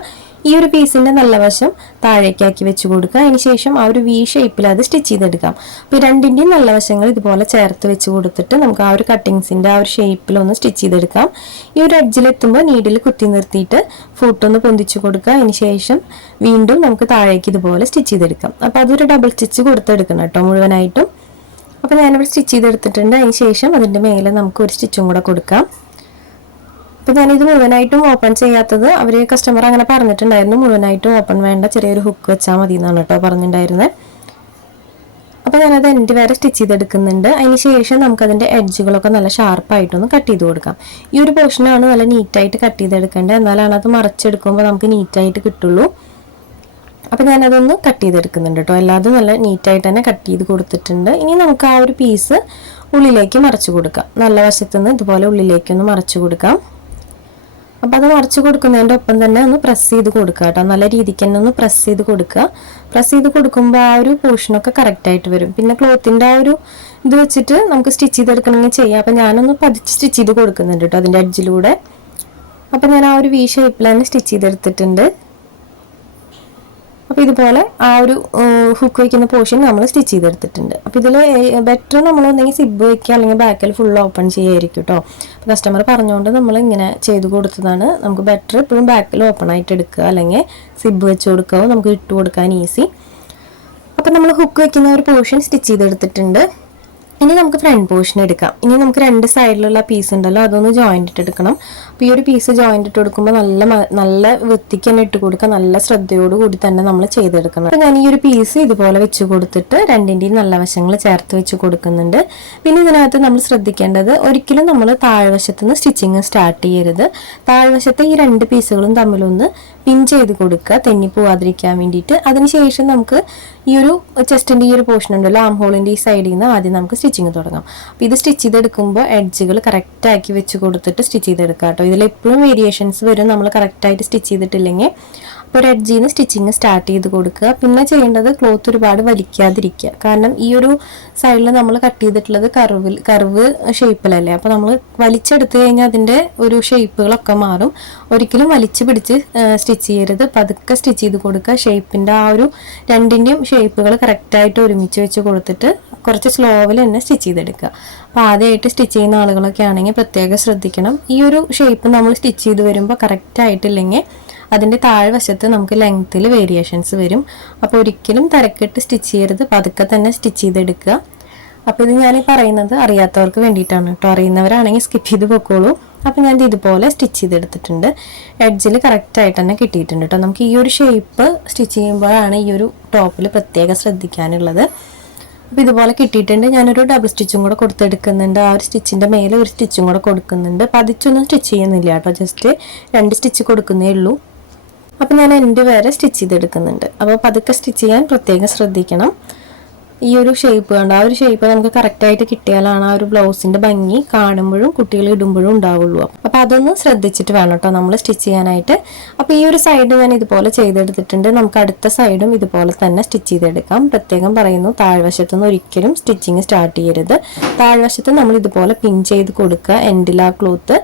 ഈ ഒരു പീസിൻ്റെ നല്ല വശം താഴേക്കാക്കി വെച്ച് കൊടുക്കുക. അതിന് ശേഷം ആ ഒരു വി ഷേപ്പിൽ അത് സ്റ്റിച്ച് ചെയ്തെടുക്കാം. അപ്പോൾ രണ്ടിൻ്റെയും നല്ല വശങ്ങൾ ഇതുപോലെ ചേർത്ത് വെച്ച് കൊടുത്തിട്ട് നമുക്ക് ആ ഒരു കട്ടിങ്സിൻ്റെ ആ ഒരു ഷേപ്പിലൊന്ന് സ്റ്റിച്ച് ചെയ്തെടുക്കാം. ഈ ഒരു എഡ്ജിലെത്തുമ്പോൾ നീഡിൽ കുത്തി നിർത്തിയിട്ട് ഫൂട്ടൊന്ന് പൊന്തിച്ച് കൊടുക്കുക. അതിന് ശേഷം വീണ്ടും നമുക്ക് താഴേക്ക് ഇതുപോലെ സ്റ്റിച്ച് ചെയ്തെടുക്കാം. അപ്പോൾ അതൊരു ഡബിൾ സ്റ്റിച്ച് കൊടുത്തെടുക്കണം കേട്ടോ മുഴുവനായിട്ടും. അപ്പോൾ ഞാനിവിടെ സ്റ്റിച്ച് ചെയ്തെടുത്തിട്ടുണ്ട്. അതിന് ശേഷം അതിൻ്റെ മേലെ നമുക്ക് ഒരു സ്റ്റിച്ചും കൂടെ കൊടുക്കാം. അപ്പോൾ ഞാനിത് മുഴുവനായിട്ടും ഓപ്പൺ ചെയ്യാത്തത് അവർ കസ്റ്റമർ അങ്ങനെ പറഞ്ഞിട്ടുണ്ടായിരുന്നു, മുഴുവനായിട്ടും ഓപ്പൺ വേണ്ട, ചെറിയൊരു ഹുക്ക് വെച്ചാൽ മതി എന്നാണ് കേട്ടോ പറഞ്ഞിട്ടുണ്ടായിരുന്നത്. അപ്പോൾ ഞാനത് എൻ്റെ വരെ സ്റ്റിച്ച് ചെയ്തെടുക്കുന്നുണ്ട്. അതിന് ശേഷം നമുക്കതിൻ്റെ എഡ്ജുകളൊക്കെ നല്ല ഷാർപ്പായിട്ടൊന്ന് കട്ട് ചെയ്ത് കൊടുക്കാം. ഈ ഒരു പോർഷനാണ് നല്ല നീറ്റായിട്ട് കട്ട് ചെയ്തെടുക്കേണ്ടത്, എന്നാലാണ് അത് മറച്ചെടുക്കുമ്പോൾ നമുക്ക് നീറ്റായിട്ട് കിട്ടുള്ളൂ. അപ്പോൾ ഞാനതൊന്ന് കട്ട് ചെയ്തെടുക്കുന്നുണ്ട് കേട്ടോ. എല്ലാതും നല്ല നീറ്റായിട്ട് തന്നെ കട്ട് ചെയ്ത് കൊടുത്തിട്ടുണ്ട്. ഇനി നമുക്ക് ആ ഒരു പീസ് ഉള്ളിലേക്ക് മറച്ചു കൊടുക്കാം. നല്ല വശത്തുനിന്ന് ഇതുപോലെ ഉള്ളിലേക്കൊന്ന് മറച്ചു കൊടുക്കാം. അപ്പോൾ അത് മറച്ചു കൊടുക്കുന്നതിൻ്റെ ഒപ്പം തന്നെ ഒന്ന് പ്രസ് ചെയ്ത് കൊടുക്കുക കേട്ടോ. നല്ല രീതിക്ക് തന്നെ ഒന്ന് പ്രസ് ചെയ്ത് കൊടുക്കുക. പ്രസ് ചെയ്ത് കൊടുക്കുമ്പോൾ ആ ഒരു പോർഷനൊക്കെ കറക്റ്റായിട്ട് വരും. പിന്നെ ക്ലോത്തിൻ്റെ ആ ഒരു ഇത് വെച്ചിട്ട് നമുക്ക് സ്റ്റിച്ച് ചെയ്തെടുക്കണമെങ്കിൽ ചെയ്യാം. അപ്പോൾ ഞാനൊന്ന് പതിച്ച് സ്റ്റിച്ച് ചെയ്ത് കൊടുക്കുന്നുണ്ട് കേട്ടോ അതിൻ്റെ എഡ്ജിലൂടെ. അപ്പോൾ ഞാൻ ആ ഒരു വി ഷേപ്പിൽ തന്നെ സ്റ്റിച്ച് ചെയ്തെടുത്തിട്ടുണ്ട്. അപ്പോൾ ഇതുപോലെ ആ ഒരു ഹുക്ക് വയ്ക്കുന്ന പോർഷൻ നമ്മൾ സ്റ്റിച്ച് ചെയ്തെടുത്തിട്ടുണ്ട്. അപ്പോൾ ഇതിൽ ബെറ്റർ നമ്മൾ ഒന്നെങ്കിൽ സിബ് വയ്ക്കുക അല്ലെങ്കിൽ ബാക്കിൽ ഫുൾ ഓപ്പൺ ചെയ്യായിരിക്കും കേട്ടോ. അപ്പോൾ കസ്റ്റമർ പറഞ്ഞുകൊണ്ട് നമ്മൾ ഇങ്ങനെ ചെയ്ത് കൊടുത്തതാണ്. നമുക്ക് ബെറ്റർ എപ്പോഴും ബാക്കിൽ ഓപ്പൺ ആയിട്ട് എടുക്കുക, അല്ലെങ്കിൽ സിബ് വെച്ച് കൊടുക്കുകയോ നമുക്ക് ഇട്ട് കൊടുക്കാൻ ഈസി. അപ്പോൾ നമ്മൾ ഹുക്ക് വയ്ക്കുന്ന ഒരു പോർഷൻ സ്റ്റിച്ച് ചെയ്തെടുത്തിട്ടുണ്ട്. ഇനി നമുക്ക് ഫ്രണ്ട് പോർഷൻ എടുക്കാം. ഇനി നമുക്ക് 2 സൈഡിലുള്ള പീസ് ഉണ്ടല്ലോ അതൊന്ന് ജോയിൻ്റ് ഇട്ട് എടുക്കണം. അപ്പോൾ ഈ ഒരു പീസ് ജോയിൻ്റ് ഇട്ട് കൊടുക്കുമ്പോൾ നല്ല വൃത്തിക്ക് തന്നെ ഇട്ട് കൊടുക്കുക, നല്ല ശ്രദ്ധയോട് കൂടി തന്നെ നമ്മൾ ചെയ്തെടുക്കണം. അപ്പോൾ ഞാൻ ഈ ഒരു പീസ് ഇതുപോലെ വെച്ച് കൊടുത്തിട്ട് രണ്ടിൻ്റെയും നല്ല വശങ്ങൾ ചേർത്ത് വെച്ച് കൊടുക്കുന്നുണ്ട്. പിന്നെ ഇതിനകത്ത് നമ്മൾ ശ്രദ്ധിക്കേണ്ടത് ഒരിക്കലും നമ്മൾ താഴ്വശത്ത് നിന്ന് സ്റ്റിച്ചിങ് സ്റ്റാർട്ട് ചെയ്യരുത്. താഴ്വശത്തെ ഈ 2 പീസുകളും തമ്മിലൊന്ന് പിൻ ചെയ്ത് കൊടുക്കുക, തെന്നി പോവാതിരിക്കാൻ വേണ്ടിയിട്ട്. അതിനുശേഷം നമുക്ക് ഈ ഒരു ചെസ്റ്റിൻ്റെ ഈ ഒരു പോർഷൻ ഉണ്ടല്ലോ ആം ഹോളിൻ്റെ ഈ സൈഡിൽ നിന്ന് ആദ്യം നമുക്ക് സ്റ്റിച്ചിങ് തുടങ്ങാം. അപ്പോൾ ഇത് സ്റ്റിച്ച് ചെയ്തെടുക്കുമ്പോൾ എഡ്ജുകൾ കറക്റ്റാക്കി വെച്ച് കൊടുത്തിട്ട് സ്റ്റിച്ച് ചെയ്തെടുക്കുക കേട്ടോ. ഇതിലെപ്പോഴും വേരിയേഷൻസ് വരും നമ്മൾ കറക്റ്റായിട്ട് സ്റ്റിച്ച് ചെയ്തിട്ടില്ലെങ്കിൽ. അപ്പോൾ ഒരു എഡ്ജിൽ നിന്ന് സ്റ്റിച്ചിങ് സ്റ്റാർട്ട് ചെയ്ത് കൊടുക്കുക. പിന്നെ ചെയ്യേണ്ടത് ക്ലോത്ത് ഒരുപാട് വലിക്കാതിരിക്കുക. കാരണം ഈ ഒരു സൈഡിൽ നമ്മൾ കട്ട് ചെയ്തിട്ടുള്ളത് കർവ് ഷേപ്പിലല്ലേ. അപ്പോൾ നമ്മൾ വലിച്ചെടുത്ത് കഴിഞ്ഞാൽ അതിൻ്റെ ഒരു ഷേപ്പുകളൊക്കെ മാറും. ഒരിക്കലും വലിച്ചു പിടിച്ച് സ്റ്റിച്ച് ചെയ്യരുത്, പതുക്കെ സ്റ്റിച്ച് ചെയ്ത് കൊടുക്കുക. ഷേപ്പിൻ്റെ ആ ഒരു രണ്ടിൻ്റെയും ഷേപ്പുകൾ കറക്റ്റായിട്ട് ഒരുമിച്ച് വെച്ച് കൊടുത്തിട്ട് കുറച്ച് സ്ലോവിൽ തന്നെ സ്റ്റിച്ച് ചെയ്തെടുക്കുക. അപ്പോൾ ആദ്യമായിട്ട് സ്റ്റിച്ച് ചെയ്യുന്ന ആളുകളൊക്കെ ആണെങ്കിൽ പ്രത്യേകം ശ്രദ്ധിക്കണം. ഈ ഒരു ഷേപ്പ് നമ്മൾ സ്റ്റിച്ച് ചെയ്ത് വരുമ്പോൾ കറക്റ്റായിട്ടില്ലെങ്കിൽ അതിൻ്റെ താഴ്വശത്ത് നമുക്ക് ലെങ്ത്തിൽ വേരിയേഷൻസ് വരും. അപ്പോൾ ഒരിക്കലും തിരക്കിട്ട് സ്റ്റിച്ച് ചെയ്യരുത്, പതുക്കെ തന്നെ സ്റ്റിച്ച് ചെയ്തെടുക്കുക. അപ്പോൾ ഇത് ഞാൻ പറയുന്നത് അറിയാത്തവർക്ക് വേണ്ടിയിട്ടാണ് കേട്ടോ. അറിയുന്നവരാണെങ്കിൽ സ്കിപ്പ് ചെയ്ത് പൊക്കോളൂ. അപ്പോൾ ഞാൻ ഇതുപോലെ സ്റ്റിച്ച് ചെയ്തെടുത്തിട്ടുണ്ട്. എഡ്ജിൽ കറക്റ്റായിട്ട് തന്നെ കിട്ടിയിട്ടുണ്ട് കേട്ടോ. നമുക്ക് ഈ ഒരു ഷേപ്പ് സ്റ്റിച്ച് ചെയ്യുമ്പോഴാണ് ഈ ഒരു ടോപ്പിൽ പ്രത്യേകം ശ്രദ്ധിക്കാനുള്ളത്. അപ്പോൾ ഇതുപോലെ കിട്ടിയിട്ടുണ്ട്. ഞാനൊരു ഡബിൾ സ്റ്റിച്ചും കൂടെ കൊടുത്തെടുക്കുന്നുണ്ട്. ആ ഒരു സ്റ്റിച്ചിൻ്റെ മേലെ ഒരു സ്റ്റിച്ചും കൂടെ കൊടുക്കുന്നുണ്ട്. പതിച്ചൊന്നും സ്റ്റിച്ച് ചെയ്യുന്നില്ല കേട്ടോ, ജസ്റ്റ് 2 സ്റ്റിച്ച് കൊടുക്കുന്നേ ഉള്ളൂ. അപ്പോൾ ഞാൻ എൻ്റെ വരെ സ്റ്റിച്ച് ചെയ്തെടുക്കുന്നുണ്ട്. അപ്പോൾ പതുക്കെ സ്റ്റിച്ച് ചെയ്യാൻ പ്രത്യേകം ശ്രദ്ധിക്കണം. ഈ ഒരു ഷേപ്പ് കണ്ട്, ആ ഒരു ഷേപ്പ് നമുക്ക് കറക്റ്റായിട്ട് കിട്ടിയാലാണ് ആ ഒരു ബ്ലൗസിൻ്റെ ഭംഗി കാണുമ്പോഴും കുട്ടികൾ ഇടുമ്പോഴും ഉണ്ടാവുള്ളൂ. അപ്പോൾ അതൊന്ന് ശ്രദ്ധിച്ചിട്ട് വേണം കേട്ടോ നമ്മൾ സ്റ്റിച്ച് ചെയ്യാനായിട്ട്. അപ്പോൾ ഈ ഒരു സൈഡ് ഞാൻ ഇതുപോലെ ചെയ്തെടുത്തിട്ടുണ്ട്. നമുക്ക് അടുത്ത സൈഡും ഇതുപോലെ തന്നെ സ്റ്റിച്ച് ചെയ്തെടുക്കാം. പ്രത്യേകം പറയുന്നു, താഴ്വശത്തുനിന്ന് ഒരിക്കലും സ്റ്റിച്ചിങ് സ്റ്റാർട്ട് ചെയ്യരുത്. താഴ്വശത്ത് നമ്മൾ ഇതുപോലെ പിൻ ചെയ്ത് കൊടുക്കുക എൻഡിൽ ആ ക്ലോത്ത്.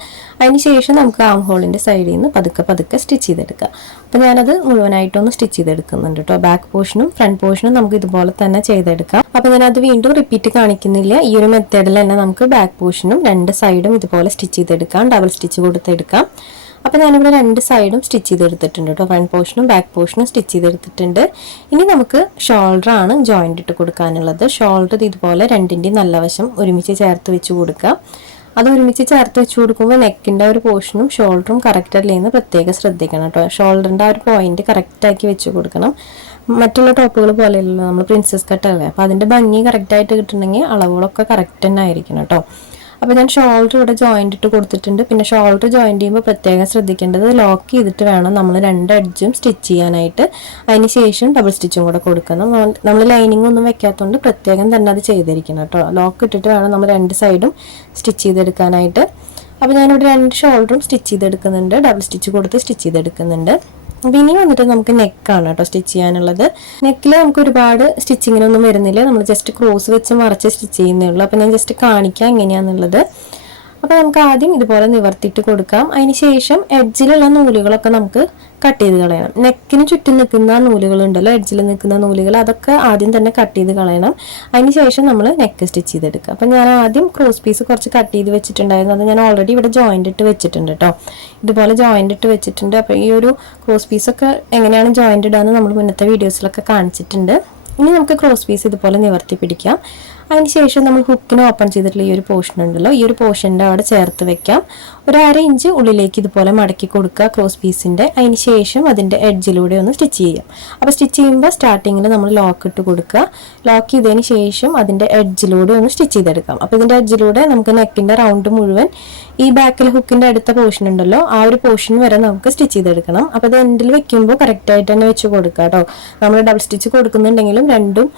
അതിനുശേഷം നമുക്ക് ആം ഹോളിൻ്റെ സൈഡിൽ നിന്ന് പതുക്കെ പതുക്കെ സ്റ്റിച്ച് ചെയ്തെടുക്കുക. അപ്പോൾ ഞാനത് മുഴുവനായിട്ടൊന്ന് സ്റ്റിച്ച് ചെയ്തെടുക്കുന്നുണ്ട് കേട്ടോ. ബാക്ക് പോർഷനും ഫ്രണ്ട് പോർഷനും നമുക്ക് ഇതുപോലെ തന്നെ ചെയ്തെടുക്കാം. അപ്പോൾ ഞാനത് വീണ്ടും റിപ്പീറ്റ് കാണിക്കുന്നില്ല. ഈ ഒരു മെത്തേഡിൽ തന്നെ നമുക്ക് ബാക്ക് പോർഷനും 2 സൈഡും ഇതുപോലെ സ്റ്റിച്ച് ചെയ്തെടുക്കാം. ഡബിൾ സ്റ്റിച്ച് കൊടുത്തെടുക്കാം. അപ്പോൾ ഞാനിവിടെ 2 സൈഡും സ്റ്റിച്ച് ചെയ്തെടുത്തിട്ടുണ്ട് കേട്ടോ. ഫ്രണ്ട് പോർഷനും ബാക്ക് പോർഷനും സ്റ്റിച്ച് ചെയ്തെടുത്തിട്ടുണ്ട്. ഇനി നമുക്ക് ഷോൾഡർ ആണ് ജോയിൻ്റ് ഇട്ട് കൊടുക്കാനുള്ളത്. ഷോൾഡർ ഇതുപോലെ 2ൻ്റെയും നല്ല വശം ഒരുമിച്ച് ചേർത്ത് വെച്ച് കൊടുക്കുക. അത് ഒരുമിച്ച് ചേർത്ത് വെച്ച് കൊടുക്കുമ്പോൾ നെക്കിൻ്റെ ഒരു പോർഷനും ഷോൾഡറും കറക്റ്റ് അല്ലേന്ന് പ്രത്യേകം ശ്രദ്ധിക്കണം കേട്ടോ. ഷോൾഡറിൻ്റെ ആ ഒരു പോയിന്റ് കറക്റ്റാക്കി വെച്ച് കൊടുക്കണം. മറ്റുള്ള ടോപ്പുകൾ പോലെയല്ലോ, നമ്മൾ പ്രിൻസസ് കട്ടല്ലേ, അപ്പോൾ അതിൻ്റെ ഭംഗി കറക്റ്റായിട്ട് കിട്ടണമെങ്കിൽ അളവുകളൊക്കെ കറക്റ്റ് തന്നെ ആയിരിക്കണം കേട്ടോ. അപ്പോൾ ഞാൻ ഷോൾഡർ ഇവിടെ ജോയിൻ്റ് ഇട്ട് കൊടുത്തിട്ടുണ്ട്. പിന്നെ ഷോൾഡർ ജോയിൻ്റ് ചെയ്യുമ്പോൾ പ്രത്യേകം ശ്രദ്ധിക്കേണ്ടത് ലോക്ക് ചെയ്തിട്ട് വേണം നമ്മൾ 2 എഡ്ജും സ്റ്റിച്ച് ചെയ്യാനായിട്ട്. അതിന് ശേഷം ഡബിൾ സ്റ്റിച്ചും കൂടെ കൊടുക്കണം. നമ്മൾ ലൈനിങ് ഒന്നും വെക്കാത്തതുകൊണ്ട് പ്രത്യേകം തന്നെ അത് ചെയ്തിരിക്കണം കേട്ടോ. ലോക്ക് ഇട്ടിട്ട് വേണം നമ്മൾ 2 സൈഡും സ്റ്റിച്ച് ചെയ്തെടുക്കാനായിട്ട്. അപ്പോൾ ഞാനിവിടെ 2 ഷോൾഡറും സ്റ്റിച്ച് ചെയ്തെടുക്കുന്നുണ്ട്. ഡബിൾ സ്റ്റിച്ച് കൊടുത്ത് സ്റ്റിച്ച് ചെയ്തെടുക്കുന്നുണ്ട്. അപ്പോൾ ഇനി വന്നിട്ട് നമുക്ക് നെക്കാണ് കേട്ടോ സ്റ്റിച്ച് ചെയ്യാനുള്ളത്. നെക്കിൽ നമുക്ക് ഒരുപാട് സ്റ്റിച്ചിങ്ങിനൊന്നും വരുന്നില്ല. നമ്മൾ ജസ്റ്റ് ക്രോസ് വെച്ച് മറച്ച് സ്റ്റിച്ച് ചെയ്യുന്നേ ഉള്ളൂ. അപ്പോൾ ഞാൻ ജസ്റ്റ് കാണിക്കാം എങ്ങനെയാണെന്നുള്ളത്. അപ്പോൾ നമുക്ക് ആദ്യം ഇതുപോലെ നിവർത്തിയിട്ട് കൊടുക്കാം. അതിന് ശേഷം എഡ്ജിലുള്ള നൂലുകളൊക്കെ നമുക്ക് കട്ട് ചെയ്ത് കളയണം. നെക്കിന് ചുറ്റും നിൽക്കുന്ന നൂലുകളുണ്ടല്ലോ, എഡ്ജിൽ നിൽക്കുന്ന നൂലുകൾ, അതൊക്കെ ആദ്യം തന്നെ കട്ട് ചെയ്ത് കളയണം. അതിന് ശേഷം നമ്മൾ നെക്ക് സ്റ്റിച്ച് ചെയ്തെടുക്കുക. അപ്പം ഞാൻ ആദ്യം ക്രോസ് പീസ് കുറച്ച് കട്ട് ചെയ്ത് വെച്ചിട്ടുണ്ടായിരുന്നു. അത് ഞാൻ ഓൾറെഡി ഇവിടെ ജോയിൻ്റ് ഇട്ട് വെച്ചിട്ടുണ്ട് കേട്ടോ. ഇതുപോലെ ജോയിൻ്റ് ഇട്ട് വെച്ചിട്ടുണ്ട്. അപ്പോൾ ഈ ഒരു ക്രോസ് പീസൊക്കെ എങ്ങനെയാണ് ജോയിൻ്റ് ഇടാന്ന് നമ്മൾ മുന്നത്തെ വീഡിയോസിലൊക്കെ കാണിച്ചിട്ടുണ്ട്. ഇനി നമുക്ക് ക്രോസ് പീസ് ഇതുപോലെ നിവർത്തി പിടിക്കാം. അതിനുശേഷം നമ്മൾ ഹുക്കിന് ഓപ്പൺ ചെയ്തിട്ടുള്ള ഈ ഒരു പോർഷൻ ഉണ്ടല്ലോ, ഈ ഒരു പോർഷൻ്റെ അവിടെ ചേർത്ത് വെക്കാം. ഒരു 1/2 ഇഞ്ച് ഉള്ളിലേക്ക് ഇതുപോലെ മടക്കി കൊടുക്കുക ക്രോസ് പീസിൻ്റെ. അതിന് ശേഷം അതിൻ്റെ എഡ്ജിലൂടെ ഒന്ന് സ്റ്റിച്ച് ചെയ്യാം. അപ്പോൾ സ്റ്റിച്ച് ചെയ്യുമ്പോൾ സ്റ്റാർട്ടിങ്ങിൽ നമ്മൾ ലോക്ക് ഇട്ട് കൊടുക്കുക. ലോക്ക് ചെയ്തതിന് ശേഷം അതിൻ്റെ എഡ്ജിലൂടെ ഒന്ന് സ്റ്റിച്ച് ചെയ്തെടുക്കാം. അപ്പോൾ ഇതിൻ്റെ എഡ്ജിലൂടെ നമുക്ക് നെക്കിൻ്റെ റൗണ്ട് മുഴുവൻ ഈ ബാക്കിൽ ഹുക്കിൻ്റെ അടുത്ത പോർഷൻ ഉണ്ടല്ലോ, ആ ഒരു പോർഷൻ വരെ നമുക്ക് സ്റ്റിച്ച് ചെയ്തെടുക്കണം. അപ്പോൾ അത് എൻഡിൽ വെക്കുമ്പോൾ കറക്റ്റായിട്ട് തന്നെ വെച്ച് കൊടുക്കുക കേട്ടോ. നമ്മൾ ഡബിൾ സ്റ്റിച്ച് കൊടുക്കുന്നുണ്ടെങ്കിലും രണ്ടും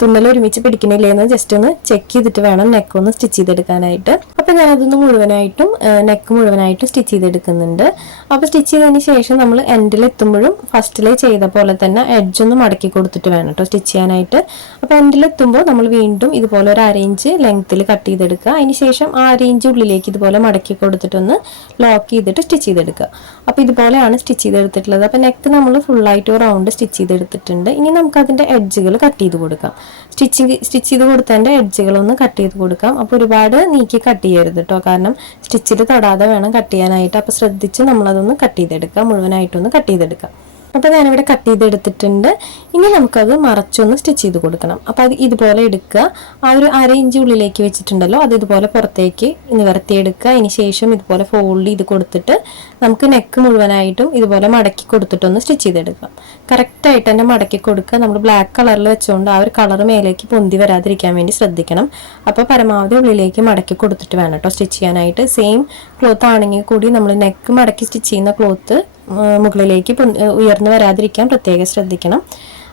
തുന്നൽ ഒരുമിച്ച് പിടിക്കണില്ലേന്ന് ജസ്റ്റ് ഒന്ന് ചെക്ക് ചെയ്തിട്ട് വേണം നെക്ക് ഒന്ന് സ്റ്റിച്ച് ചെയ്തെടുക്കാനായിട്ട്. അപ്പോൾ ഞാനതൊന്ന് മുഴുവനായിട്ടും നെക്ക് മുഴുവനായിട്ടും സ്റ്റിച്ച് ചെയ്തെടുക്കുന്നുണ്ട്. അപ്പോൾ സ്റ്റിച്ച് ചെയ്തതിന് ശേഷം നമ്മൾ എൻഡിലെത്തുമ്പോഴും ഫസ്റ്റിലെ ചെയ്ത പോലെ തന്നെ എഡ്ജൊന്ന് മടക്കി കൊടുത്തിട്ട് വേണം കേട്ടോ സ്റ്റിച്ച് ചെയ്യാനായിട്ട്. അപ്പോൾ എൻഡിലെത്തുമ്പോൾ നമ്മൾ വീണ്ടും ഇതുപോലെ ഒരു 1/2 ഇഞ്ച് ലെങ്ത്തിൽ കട്ട് ചെയ്തെടുക്കുക. അതിന് ശേഷം 1/2 ഇഞ്ച് ഉള്ളിലേക്ക് ഇതുപോലെ മടക്കി കൊടുത്തിട്ടൊന്ന് ലോക്ക് ചെയ്തിട്ട് സ്റ്റിച്ച് ചെയ്തെടുക്കുക. അപ്പോൾ ഇതുപോലെയാണ് സ്റ്റിച്ച് ചെയ്തെടുത്തിട്ടുള്ളത്. അപ്പോൾ നെക്ക് നമ്മൾ ഫുള്ളായിട്ട് റൗണ്ട് സ്റ്റിച്ച് ചെയ്തെടുത്തിട്ടുണ്ട്. ഇനി നമുക്ക് അതിൻ്റെ എഡ്ജുകൾ കട്ട് ചെയ്ത് കൊടുക്കാം. സ്റ്റിച്ച് ചെയ്ത് കൊടുത്തതിൻ്റെ എഡ്ജുകളൊന്ന് കട്ട് ചെയ്ത് കൊടുക്കാം. അപ്പോൾ ഒരുപാട് നീക്കി കട്ട് ചെയ്യരുത് കേട്ടോ, കാരണം സ്റ്റിച്ചിൽ തൊടാതെ വേണം കട്ട് ചെയ്യാനായിട്ട്. അപ്പോൾ ശ്രദ്ധിച്ച് നമ്മളതൊന്ന് കട്ട് ചെയ്തെടുക്കാം, മുഴുവനായിട്ടൊന്ന് കട്ട് ചെയ്തെടുക്കാം. അപ്പോൾ ഞാനിവിടെ കട്ട് ചെയ്തെടുത്തിട്ടുണ്ട്. ഇനി നമുക്കത് മറച്ചൊന്ന് സ്റ്റിച്ച് ചെയ്ത് കൊടുക്കണം. അപ്പോൾ അത് ഇതുപോലെ എടുക്കുക. ആ ഒരു 1/2 ഇഞ്ച് ഉള്ളിലേക്ക് വെച്ചിട്ടുണ്ടല്ലോ, അത് ഇതുപോലെ പുറത്തേക്ക് നിവർത്തിയെടുക്കുക. അതിന് ശേഷം ഇതുപോലെ ഫോൾഡ് ചെയ്ത് കൊടുത്തിട്ട് നമുക്ക് നെക്ക് മുഴുവനായിട്ടും ഇതുപോലെ മടക്കി കൊടുത്തിട്ടൊന്ന് സ്റ്റിച്ച് ചെയ്തെടുക്കാം. കറക്റ്റായിട്ട് തന്നെ മടക്കി കൊടുക്കുക. നമ്മൾ ബ്ലാക്ക് കളറിൽ വെച്ചുകൊണ്ട് ആ ഒരു കളർ മേലേക്ക് പൊന്തി വരാതിരിക്കാൻ വേണ്ടി ശ്രദ്ധിക്കണം. അപ്പോൾ പരമാവധി ഉള്ളിലേക്ക് മടക്കി കൊടുത്തിട്ട് വേണം കേട്ടോ സ്റ്റിച്ച് ചെയ്യാനായിട്ട്. സെയിം ക്ലോത്ത് ആണെങ്കിൽ കൂടി നമ്മൾ നെക്ക് മടക്കി സ്റ്റിച്ച് ചെയ്യുന്ന ക്ലോത്ത് മുകളിലേക്ക് ഉയർന്നു വരാതിരിക്കാൻ പ്രത്യേകം ശ്രദ്ധിക്കണം.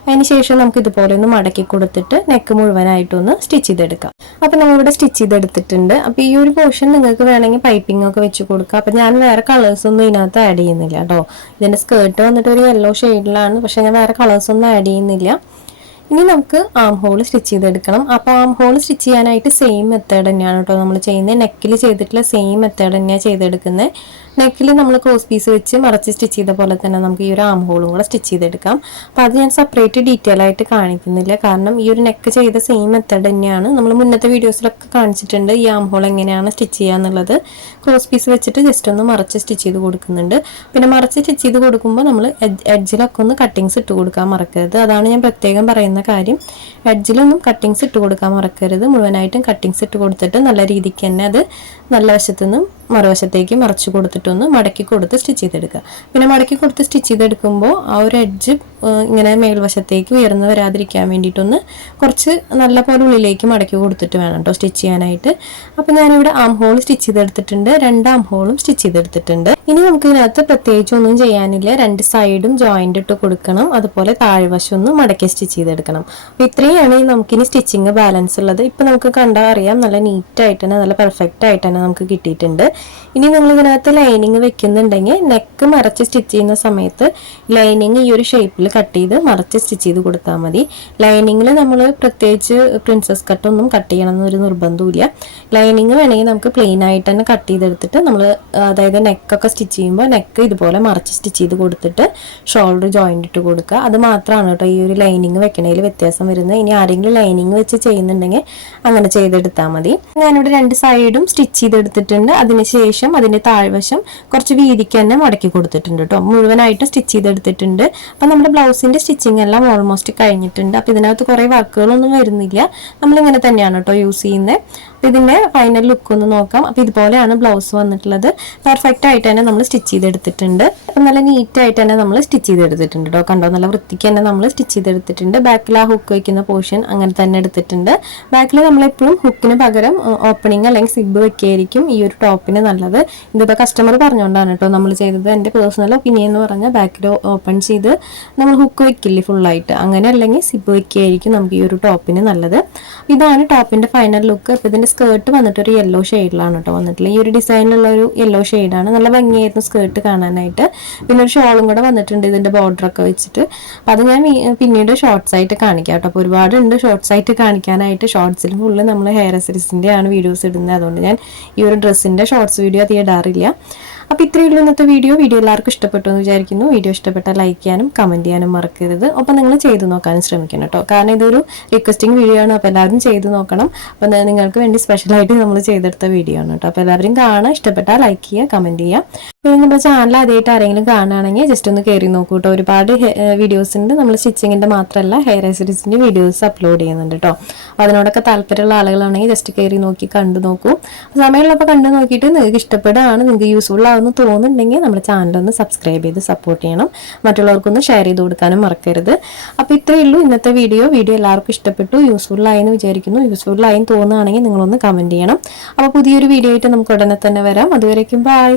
അതിനുശേഷം നമുക്ക് ഇതുപോലെ ഒന്ന് മടക്കി കൊടുത്തിട്ട് നെക്ക് മുഴുവനായിട്ടൊന്ന് സ്റ്റിച്ച് ചെയ്തെടുക്കാം. അപ്പോൾ നമ്മളിവിടെ സ്റ്റിച്ച് ചെയ്തെടുത്തിട്ടുണ്ട്. അപ്പോൾ ഈ ഒരു പോർഷൻ നിങ്ങൾക്ക് വേണമെങ്കിൽ പൈപ്പിംഗ് ഒക്കെ വെച്ച് കൊടുക്കാം. അപ്പോൾ ഞാൻ വേറെ കളേഴ്സൊന്നും ഇതിനകത്ത് ആഡ് ചെയ്യുന്നില്ല കേട്ടോ. ഇതിൻ്റെ സ്കേർട്ട് വന്നിട്ട് ഒരു യെല്ലോ ഷെയ്ഡിലാണ്, പക്ഷേ ഞാൻ വേറെ കളേഴ്സൊന്നും ആഡ് ചെയ്യുന്നില്ല. ഇനി നമുക്ക് ആം ഹോൾ സ്റ്റിച്ച് ചെയ്തെടുക്കണം. അപ്പോൾ ആം ഹോൾ സ്റ്റിച്ച് ചെയ്യാനായിട്ട് സെയിം മെത്തേഡ് തന്നെയാണ് കേട്ടോ നമ്മൾ ചെയ്യുന്നത്. നെക്കിൽ ചെയ്തിട്ടുള്ള സെയിം മെത്തേഡ് തന്നെയാണ് ചെയ്തെടുക്കുന്നത്. നെക്കിൽ നമ്മൾ ക്രോസ് പീസ് വെച്ച് മറച്ച് സ്റ്റിച്ച് ചെയ്ത പോലെ തന്നെ നമുക്ക് ഈ ഒരു ആം ഹോളും കൂടെ സ്റ്റിച്ച് ചെയ്തെടുക്കാം. അപ്പോൾ അത് ഞാൻ സെപ്പറേറ്റ് ഡീറ്റെയിൽ ആയിട്ട് കാണിക്കുന്നില്ല, കാരണം ഈ ഒരു നെക്ക് ചെയ്ത സെയിം മെത്തേഡ് തന്നെയാണ്. നമ്മൾ മുന്നത്തെ വീഡിയോസിലൊക്കെ കാണിച്ചിട്ടുണ്ട് ഈ ആം ഹോൾ എങ്ങനെയാണ് സ്റ്റിച്ച് ചെയ്യുക എന്നുള്ളത്. ക്രോസ് പീസ് വെച്ചിട്ട് ജസ്റ്റ് ഒന്ന് മറച്ച് സ്റ്റിച്ച് ചെയ്ത് കൊടുക്കുന്നുണ്ട്. പിന്നെ മറച്ച് സ്റ്റിച്ച് ചെയ്ത് കൊടുക്കുമ്പോൾ നമ്മൾ എഡ്ജിലൊക്കെ ഒന്ന് കട്ടിങ്സ് ഇട്ട് കൊടുക്കാൻ മറക്കരുത്. അതാണ് ഞാൻ പ്രത്യേകം പറയുന്ന കാര്യം. എഡ്ജിലൊന്നും കട്ടിങ്സ് ഇട്ട് കൊടുക്കാൻ മറക്കരുത്. മുഴുവനായിട്ടും കട്ടിങ്സ് ഇട്ട് കൊടുത്തിട്ട് നല്ല രീതിക്ക് തന്നെ അത് നല്ല വശത്തുനിന്നും മറുവശത്തേക്ക് മറച്ചു കൊടുത്തിട്ടൊന്ന് മടക്കി കൊടുത്ത് സ്റ്റിച്ച് ചെയ്തെടുക്കുക. പിന്നെ മടക്കി കൊടുത്ത് സ്റ്റിച്ച് ചെയ്തെടുക്കുമ്പോൾ ആ ഒരു എഡ്ജ് ഇങ്ങനെ മേൽവശത്തേക്ക് ഉയർന്നു വരാതിരിക്കാൻ വേണ്ടിയിട്ടൊന്ന് കുറച്ച് നല്ല പോലെ ഉള്ളിലേക്ക് മടക്കി കൊടുത്തിട്ട് വേണം കേട്ടോ സ്റ്റിച്ച് ചെയ്യാനായിട്ട്. അപ്പോൾ ഞാനിവിടെ ആം ഹോൾ സ്റ്റിച്ച് ചെയ്തെടുത്തിട്ടുണ്ട്, 2 ആം ഹോളും സ്റ്റിച്ച് ചെയ്തെടുത്തിട്ടുണ്ട്. ഇനി നമുക്ക് ഇതിനകത്ത് പ്രത്യേകിച്ച് ഒന്നും ചെയ്യാനില്ല, 2 സൈഡും ജോയിന്റ് ഇട്ട് കൊടുക്കണം, അതുപോലെ താഴ്വശം ഒന്ന് മടക്കി സ്റ്റിച്ച് ചെയ്തെടുക്കണം. അപ്പോൾ ഇത്രയാണ് നമുക്കിനി സ്റ്റിച്ചിങ് ബാലൻസ് ഉള്ളത്. ഇപ്പം നമുക്ക് കണ്ടാൽ അറിയാം നല്ല നീറ്റായിട്ട് തന്നെ നല്ല പെർഫെക്റ്റ് ആയിട്ട് തന്നെ നമുക്ക് കിട്ടിയിട്ടുണ്ട്. ഇനി നിങ്ങൾ ഇതിനകത്ത് ലൈനിങ് വെക്കുന്നുണ്ടെങ്കിൽ നെക്ക് മറച്ച് സ്റ്റിച്ച് ചെയ്യുന്ന സമയത്ത് ലൈനിങ് ഈ ഒരു ഷേപ്പിൽ കട്ട് ചെയ്ത് മറച്ച് സ്റ്റിച്ച് ചെയ്ത് കൊടുത്താൽ മതി. ലൈനിങ്ങിൽ നമ്മൾ പ്രത്യേകിച്ച് പ്രിൻസസ് കട്ടൊന്നും കട്ട് ചെയ്യണം എന്നൊരു നിർബന്ധമില്ല. ലൈനിങ് വേണമെങ്കിൽ നമുക്ക് പ്ലെയിൻ ആയിട്ട് തന്നെ കട്ട് ചെയ്തെടുത്തിട്ട് നമ്മൾ അതായത് നെക്കൊക്കെ സ്റ്റിച്ച് ചെയ്യുമ്പോൾ നെക്ക് ഇതുപോലെ മറച്ച് സ്റ്റിച്ച് ചെയ്ത് കൊടുത്തിട്ട് ഷോൾഡർ ജോയിന്റ് ഇട്ട് കൊടുക്കുക. അത് മാത്രമാണ് കേട്ടോ ഈ ഒരു ലൈനിങ് വെക്കണതിൽ വ്യത്യാസം വരുന്നത്. ഇനി ആരെങ്കിലും ലൈനിങ് വെച്ച് ചെയ്യുന്നുണ്ടെങ്കിൽ അങ്ങനെ ചെയ്തെടുത്താൽ മതി. ഞാനിവിടെ 2 സൈഡും സ്റ്റിച്ച് ചെയ്തെടുത്തിട്ടുണ്ട്. അതിനുശേഷം അതിന്റെ താഴ്വശം കുറച്ച് വീതിക്ക് തന്നെ മടക്കി കൊടുത്തിട്ടുണ്ട് കേട്ടോ. മുഴുവനായിട്ട് സ്റ്റിച്ച് ചെയ്തെടുത്തിട്ടുണ്ട്. അപ്പം നമ്മുടെ ബ്ലൗസിന്റെ സ്റ്റിച്ചിങ് എല്ലാം ഓൾമോസ്റ്റ് കഴിഞ്ഞിട്ടുണ്ട്. അപ്പം ഇതിനകത്ത് കുറേ വർക്കുകളൊന്നും വരുന്നില്ല, നമ്മളിങ്ങനെ തന്നെയാണ് കേട്ടോ യൂസ് ചെയ്യുന്നത്. അപ്പം ഇതിന്റെ ഫൈനൽ ലുക്ക് ഒന്ന് നോക്കാം. അപ്പം ഇതുപോലെയാണ് ബ്ലൗസ് വന്നിട്ടുള്ളത്. പെർഫെക്റ്റ് ആയിട്ട് തന്നെ നമ്മൾ സ്റ്റിച്ച് ചെയ്തെടുത്തിട്ടുണ്ട്. അപ്പം നല്ല നീറ്റ് ആയിട്ട് തന്നെ നമ്മൾ സ്റ്റിച്ച് ചെയ്തെടുത്തിട്ടുണ്ട് കേട്ടോ. കണ്ടോ, നല്ല വൃത്തിക്ക് തന്നെ നമ്മൾ സ്റ്റിച്ച് ചെയ്തെടുത്തിട്ടുണ്ട്. ബാക്കിൽ ആ ഹുക്ക് വയ്ക്കുന്ന പോർഷൻ അങ്ങനെ തന്നെ എടുത്തിട്ടുണ്ട്. ബാക്കിൽ നമ്മളെപ്പോഴും ഹുക്കിന് പകരം ഓപ്പണിങ് അല്ലെങ്കിൽ സിബ് വെക്കുകയായിരിക്കും ഈ ഒരു ടോപ്പിന് നല്ലത്. ഇതിപ്പോൾ കസ്റ്റമർ പറഞ്ഞുകൊണ്ടാണ് കേട്ടോ നമ്മൾ ചെയ്തത്. എൻ്റെ പേഴ്സണൽ ഒപ്പീനിയൻ എന്ന് പറഞ്ഞാൽ ബാക്കിൽ ഓപ്പൺ ചെയ്ത് നമ്മൾ ഹുക്ക് വെക്കില്ലേ ഫുള്ളായിട്ട്, അങ്ങനെ അല്ലെങ്കിൽ സിബ് വെക്കുകയായിരിക്കും നമുക്ക് ഈ ഒരു ടോപ്പിന് നല്ലത്. ഇതാണ് ടോപ്പിന്റെ ഫൈനൽ ലുക്ക്. അപ്പോൾ ഇതിന്റെ സ്കേർട്ട് വന്നിട്ട് ഒരു യെല്ലോ ഷെയ്ഡിലാണ് കേട്ടോ വന്നിട്ടുള്ളത്. ഈ ഒരു ഡിസൈനിലുള്ള ഒരു യെല്ലോ ഷെയ്ഡാണ്. നല്ല ഭംഗിയായിരുന്നു സ്കേർട്ട് കാണാനായിട്ട്. പിന്നെ ഒരു ഷോളും കൂടെ വന്നിട്ടുണ്ട് ഇതിന്റെ ബോർഡറൊക്കെ വെച്ചിട്ട്. അപ്പോൾ അത് ഞാൻ പിന്നീട് ഷോർട്സ് ആയിട്ട് കാണിക്കാം കേട്ടോ. അപ്പോൾ ഒരുപാടുണ്ട് ഷോർട്സ് ആയിട്ട് കാണിക്കാനായിട്ട്. ഷോർട്സിൽ ഫുള്ള് നമ്മൾ ഹെയർ അക്സസറീസിൻ്റെ ആണ് വീഡിയോസ് ഇടുന്നത്. അതുകൊണ്ട് ഞാൻ ഈ ഒരു ഡ്രസ്സിന്റെ ഷോർട്സ് വീഡിയോ അധികം ഇടാറില്ല. അപ്പോൾ ഇത്രയേ ഉള്ളൂ ഇന്നത്തെ വീഡിയോ. എല്ലാവർക്കും ഇഷ്ടപ്പെട്ടു എന്ന് വിചാരിക്കുന്നു. വീഡിയോ ഇഷ്ടപ്പെട്ടാൽ ലൈക്ക് ചെയ്യാനും കമൻറ്റ് ചെയ്യാനും മറക്കരുത്. ഒപ്പം നിങ്ങൾ ചെയ്ത് നോക്കാനും ശ്രമിക്കണം കേട്ടോ. കാരണം ഇതൊരു റിക്വസ്റ്റിംഗ് വീഡിയോ ആണ്. അപ്പോൾ എല്ലാവരും ചെയ്ത് നോക്കണം. അപ്പോൾ നിങ്ങൾക്ക് വേണ്ടി സ്പെഷ്യലായിട്ട് നമ്മൾ ചെയ്തെടുത്ത വീഡിയോ ആണ് കേട്ടോ. അപ്പോൾ എല്ലാവരും കാണാൻ ഇഷ്ടപ്പെട്ടാൽ ലൈക്ക് ചെയ്യുക, കമൻറ്റ് ചെയ്യുക. പിന്നെ നമ്മുടെ ചാനൽ ആദ്യമായിട്ട് ആരെങ്കിലും കാണുകയാണെങ്കിൽ ജസ്റ്റ് ഒന്ന് കയറി നോക്കൂ കേട്ടോ. ഒരുപാട് വീഡിയോസ് ഉണ്ട്. നമ്മൾ സ്റ്റിച്ചിങ്ങിൻ്റെ മാത്രമല്ല ഹെയർ ആക്സസറീസിൻ്റെ വീഡിയോസ് അപ്ലോഡ് ചെയ്യുന്നുണ്ട് കേട്ടോ. അപ്പോൾ അതിനോടൊക്കെ താല്പര്യമുള്ള ആളുകളാണെങ്കിൽ ജസ്റ്റ് കയറി നോക്കി കണ്ടു നോക്കൂ. സമയമുള്ളപ്പോൾ കണ്ടു നോക്കിയിട്ട് നിങ്ങൾക്ക് ഇഷ്ടപ്പെടുകയാണ്, നിങ്ങൾക്ക് യൂസ്ഫുൾ ആവുമെന്ന് തോന്നുന്നുണ്ടെങ്കിൽ നമ്മുടെ ചാനലൊന്ന് സബ്സ്ക്രൈബ് ചെയ്ത് സപ്പോർട്ട് ചെയ്യണം. മറ്റുള്ളവർക്കൊന്ന് ഷെയർ ചെയ്ത് കൊടുക്കാനും മറക്കരുത്. അപ്പോൾ ഇത്രയേ ഉള്ളൂ ഇന്നത്തെ വീഡിയോ. എല്ലാവർക്കും ഇഷ്ടപ്പെട്ടു, യൂസ്ഫുൾ ആയെന്ന് വിചാരിക്കുന്നു. യൂസ്ഫുൾ ആയി തോന്നുകയാണെങ്കിൽ നിങ്ങളൊന്ന് കമൻറ്റ് ചെയ്യണം. അപ്പോൾ പുതിയൊരു വീഡിയോ ആയിട്ട് നമുക്ക് ഉടനെ തന്നെ വരാം. അതുവരേക്കും ബൈ.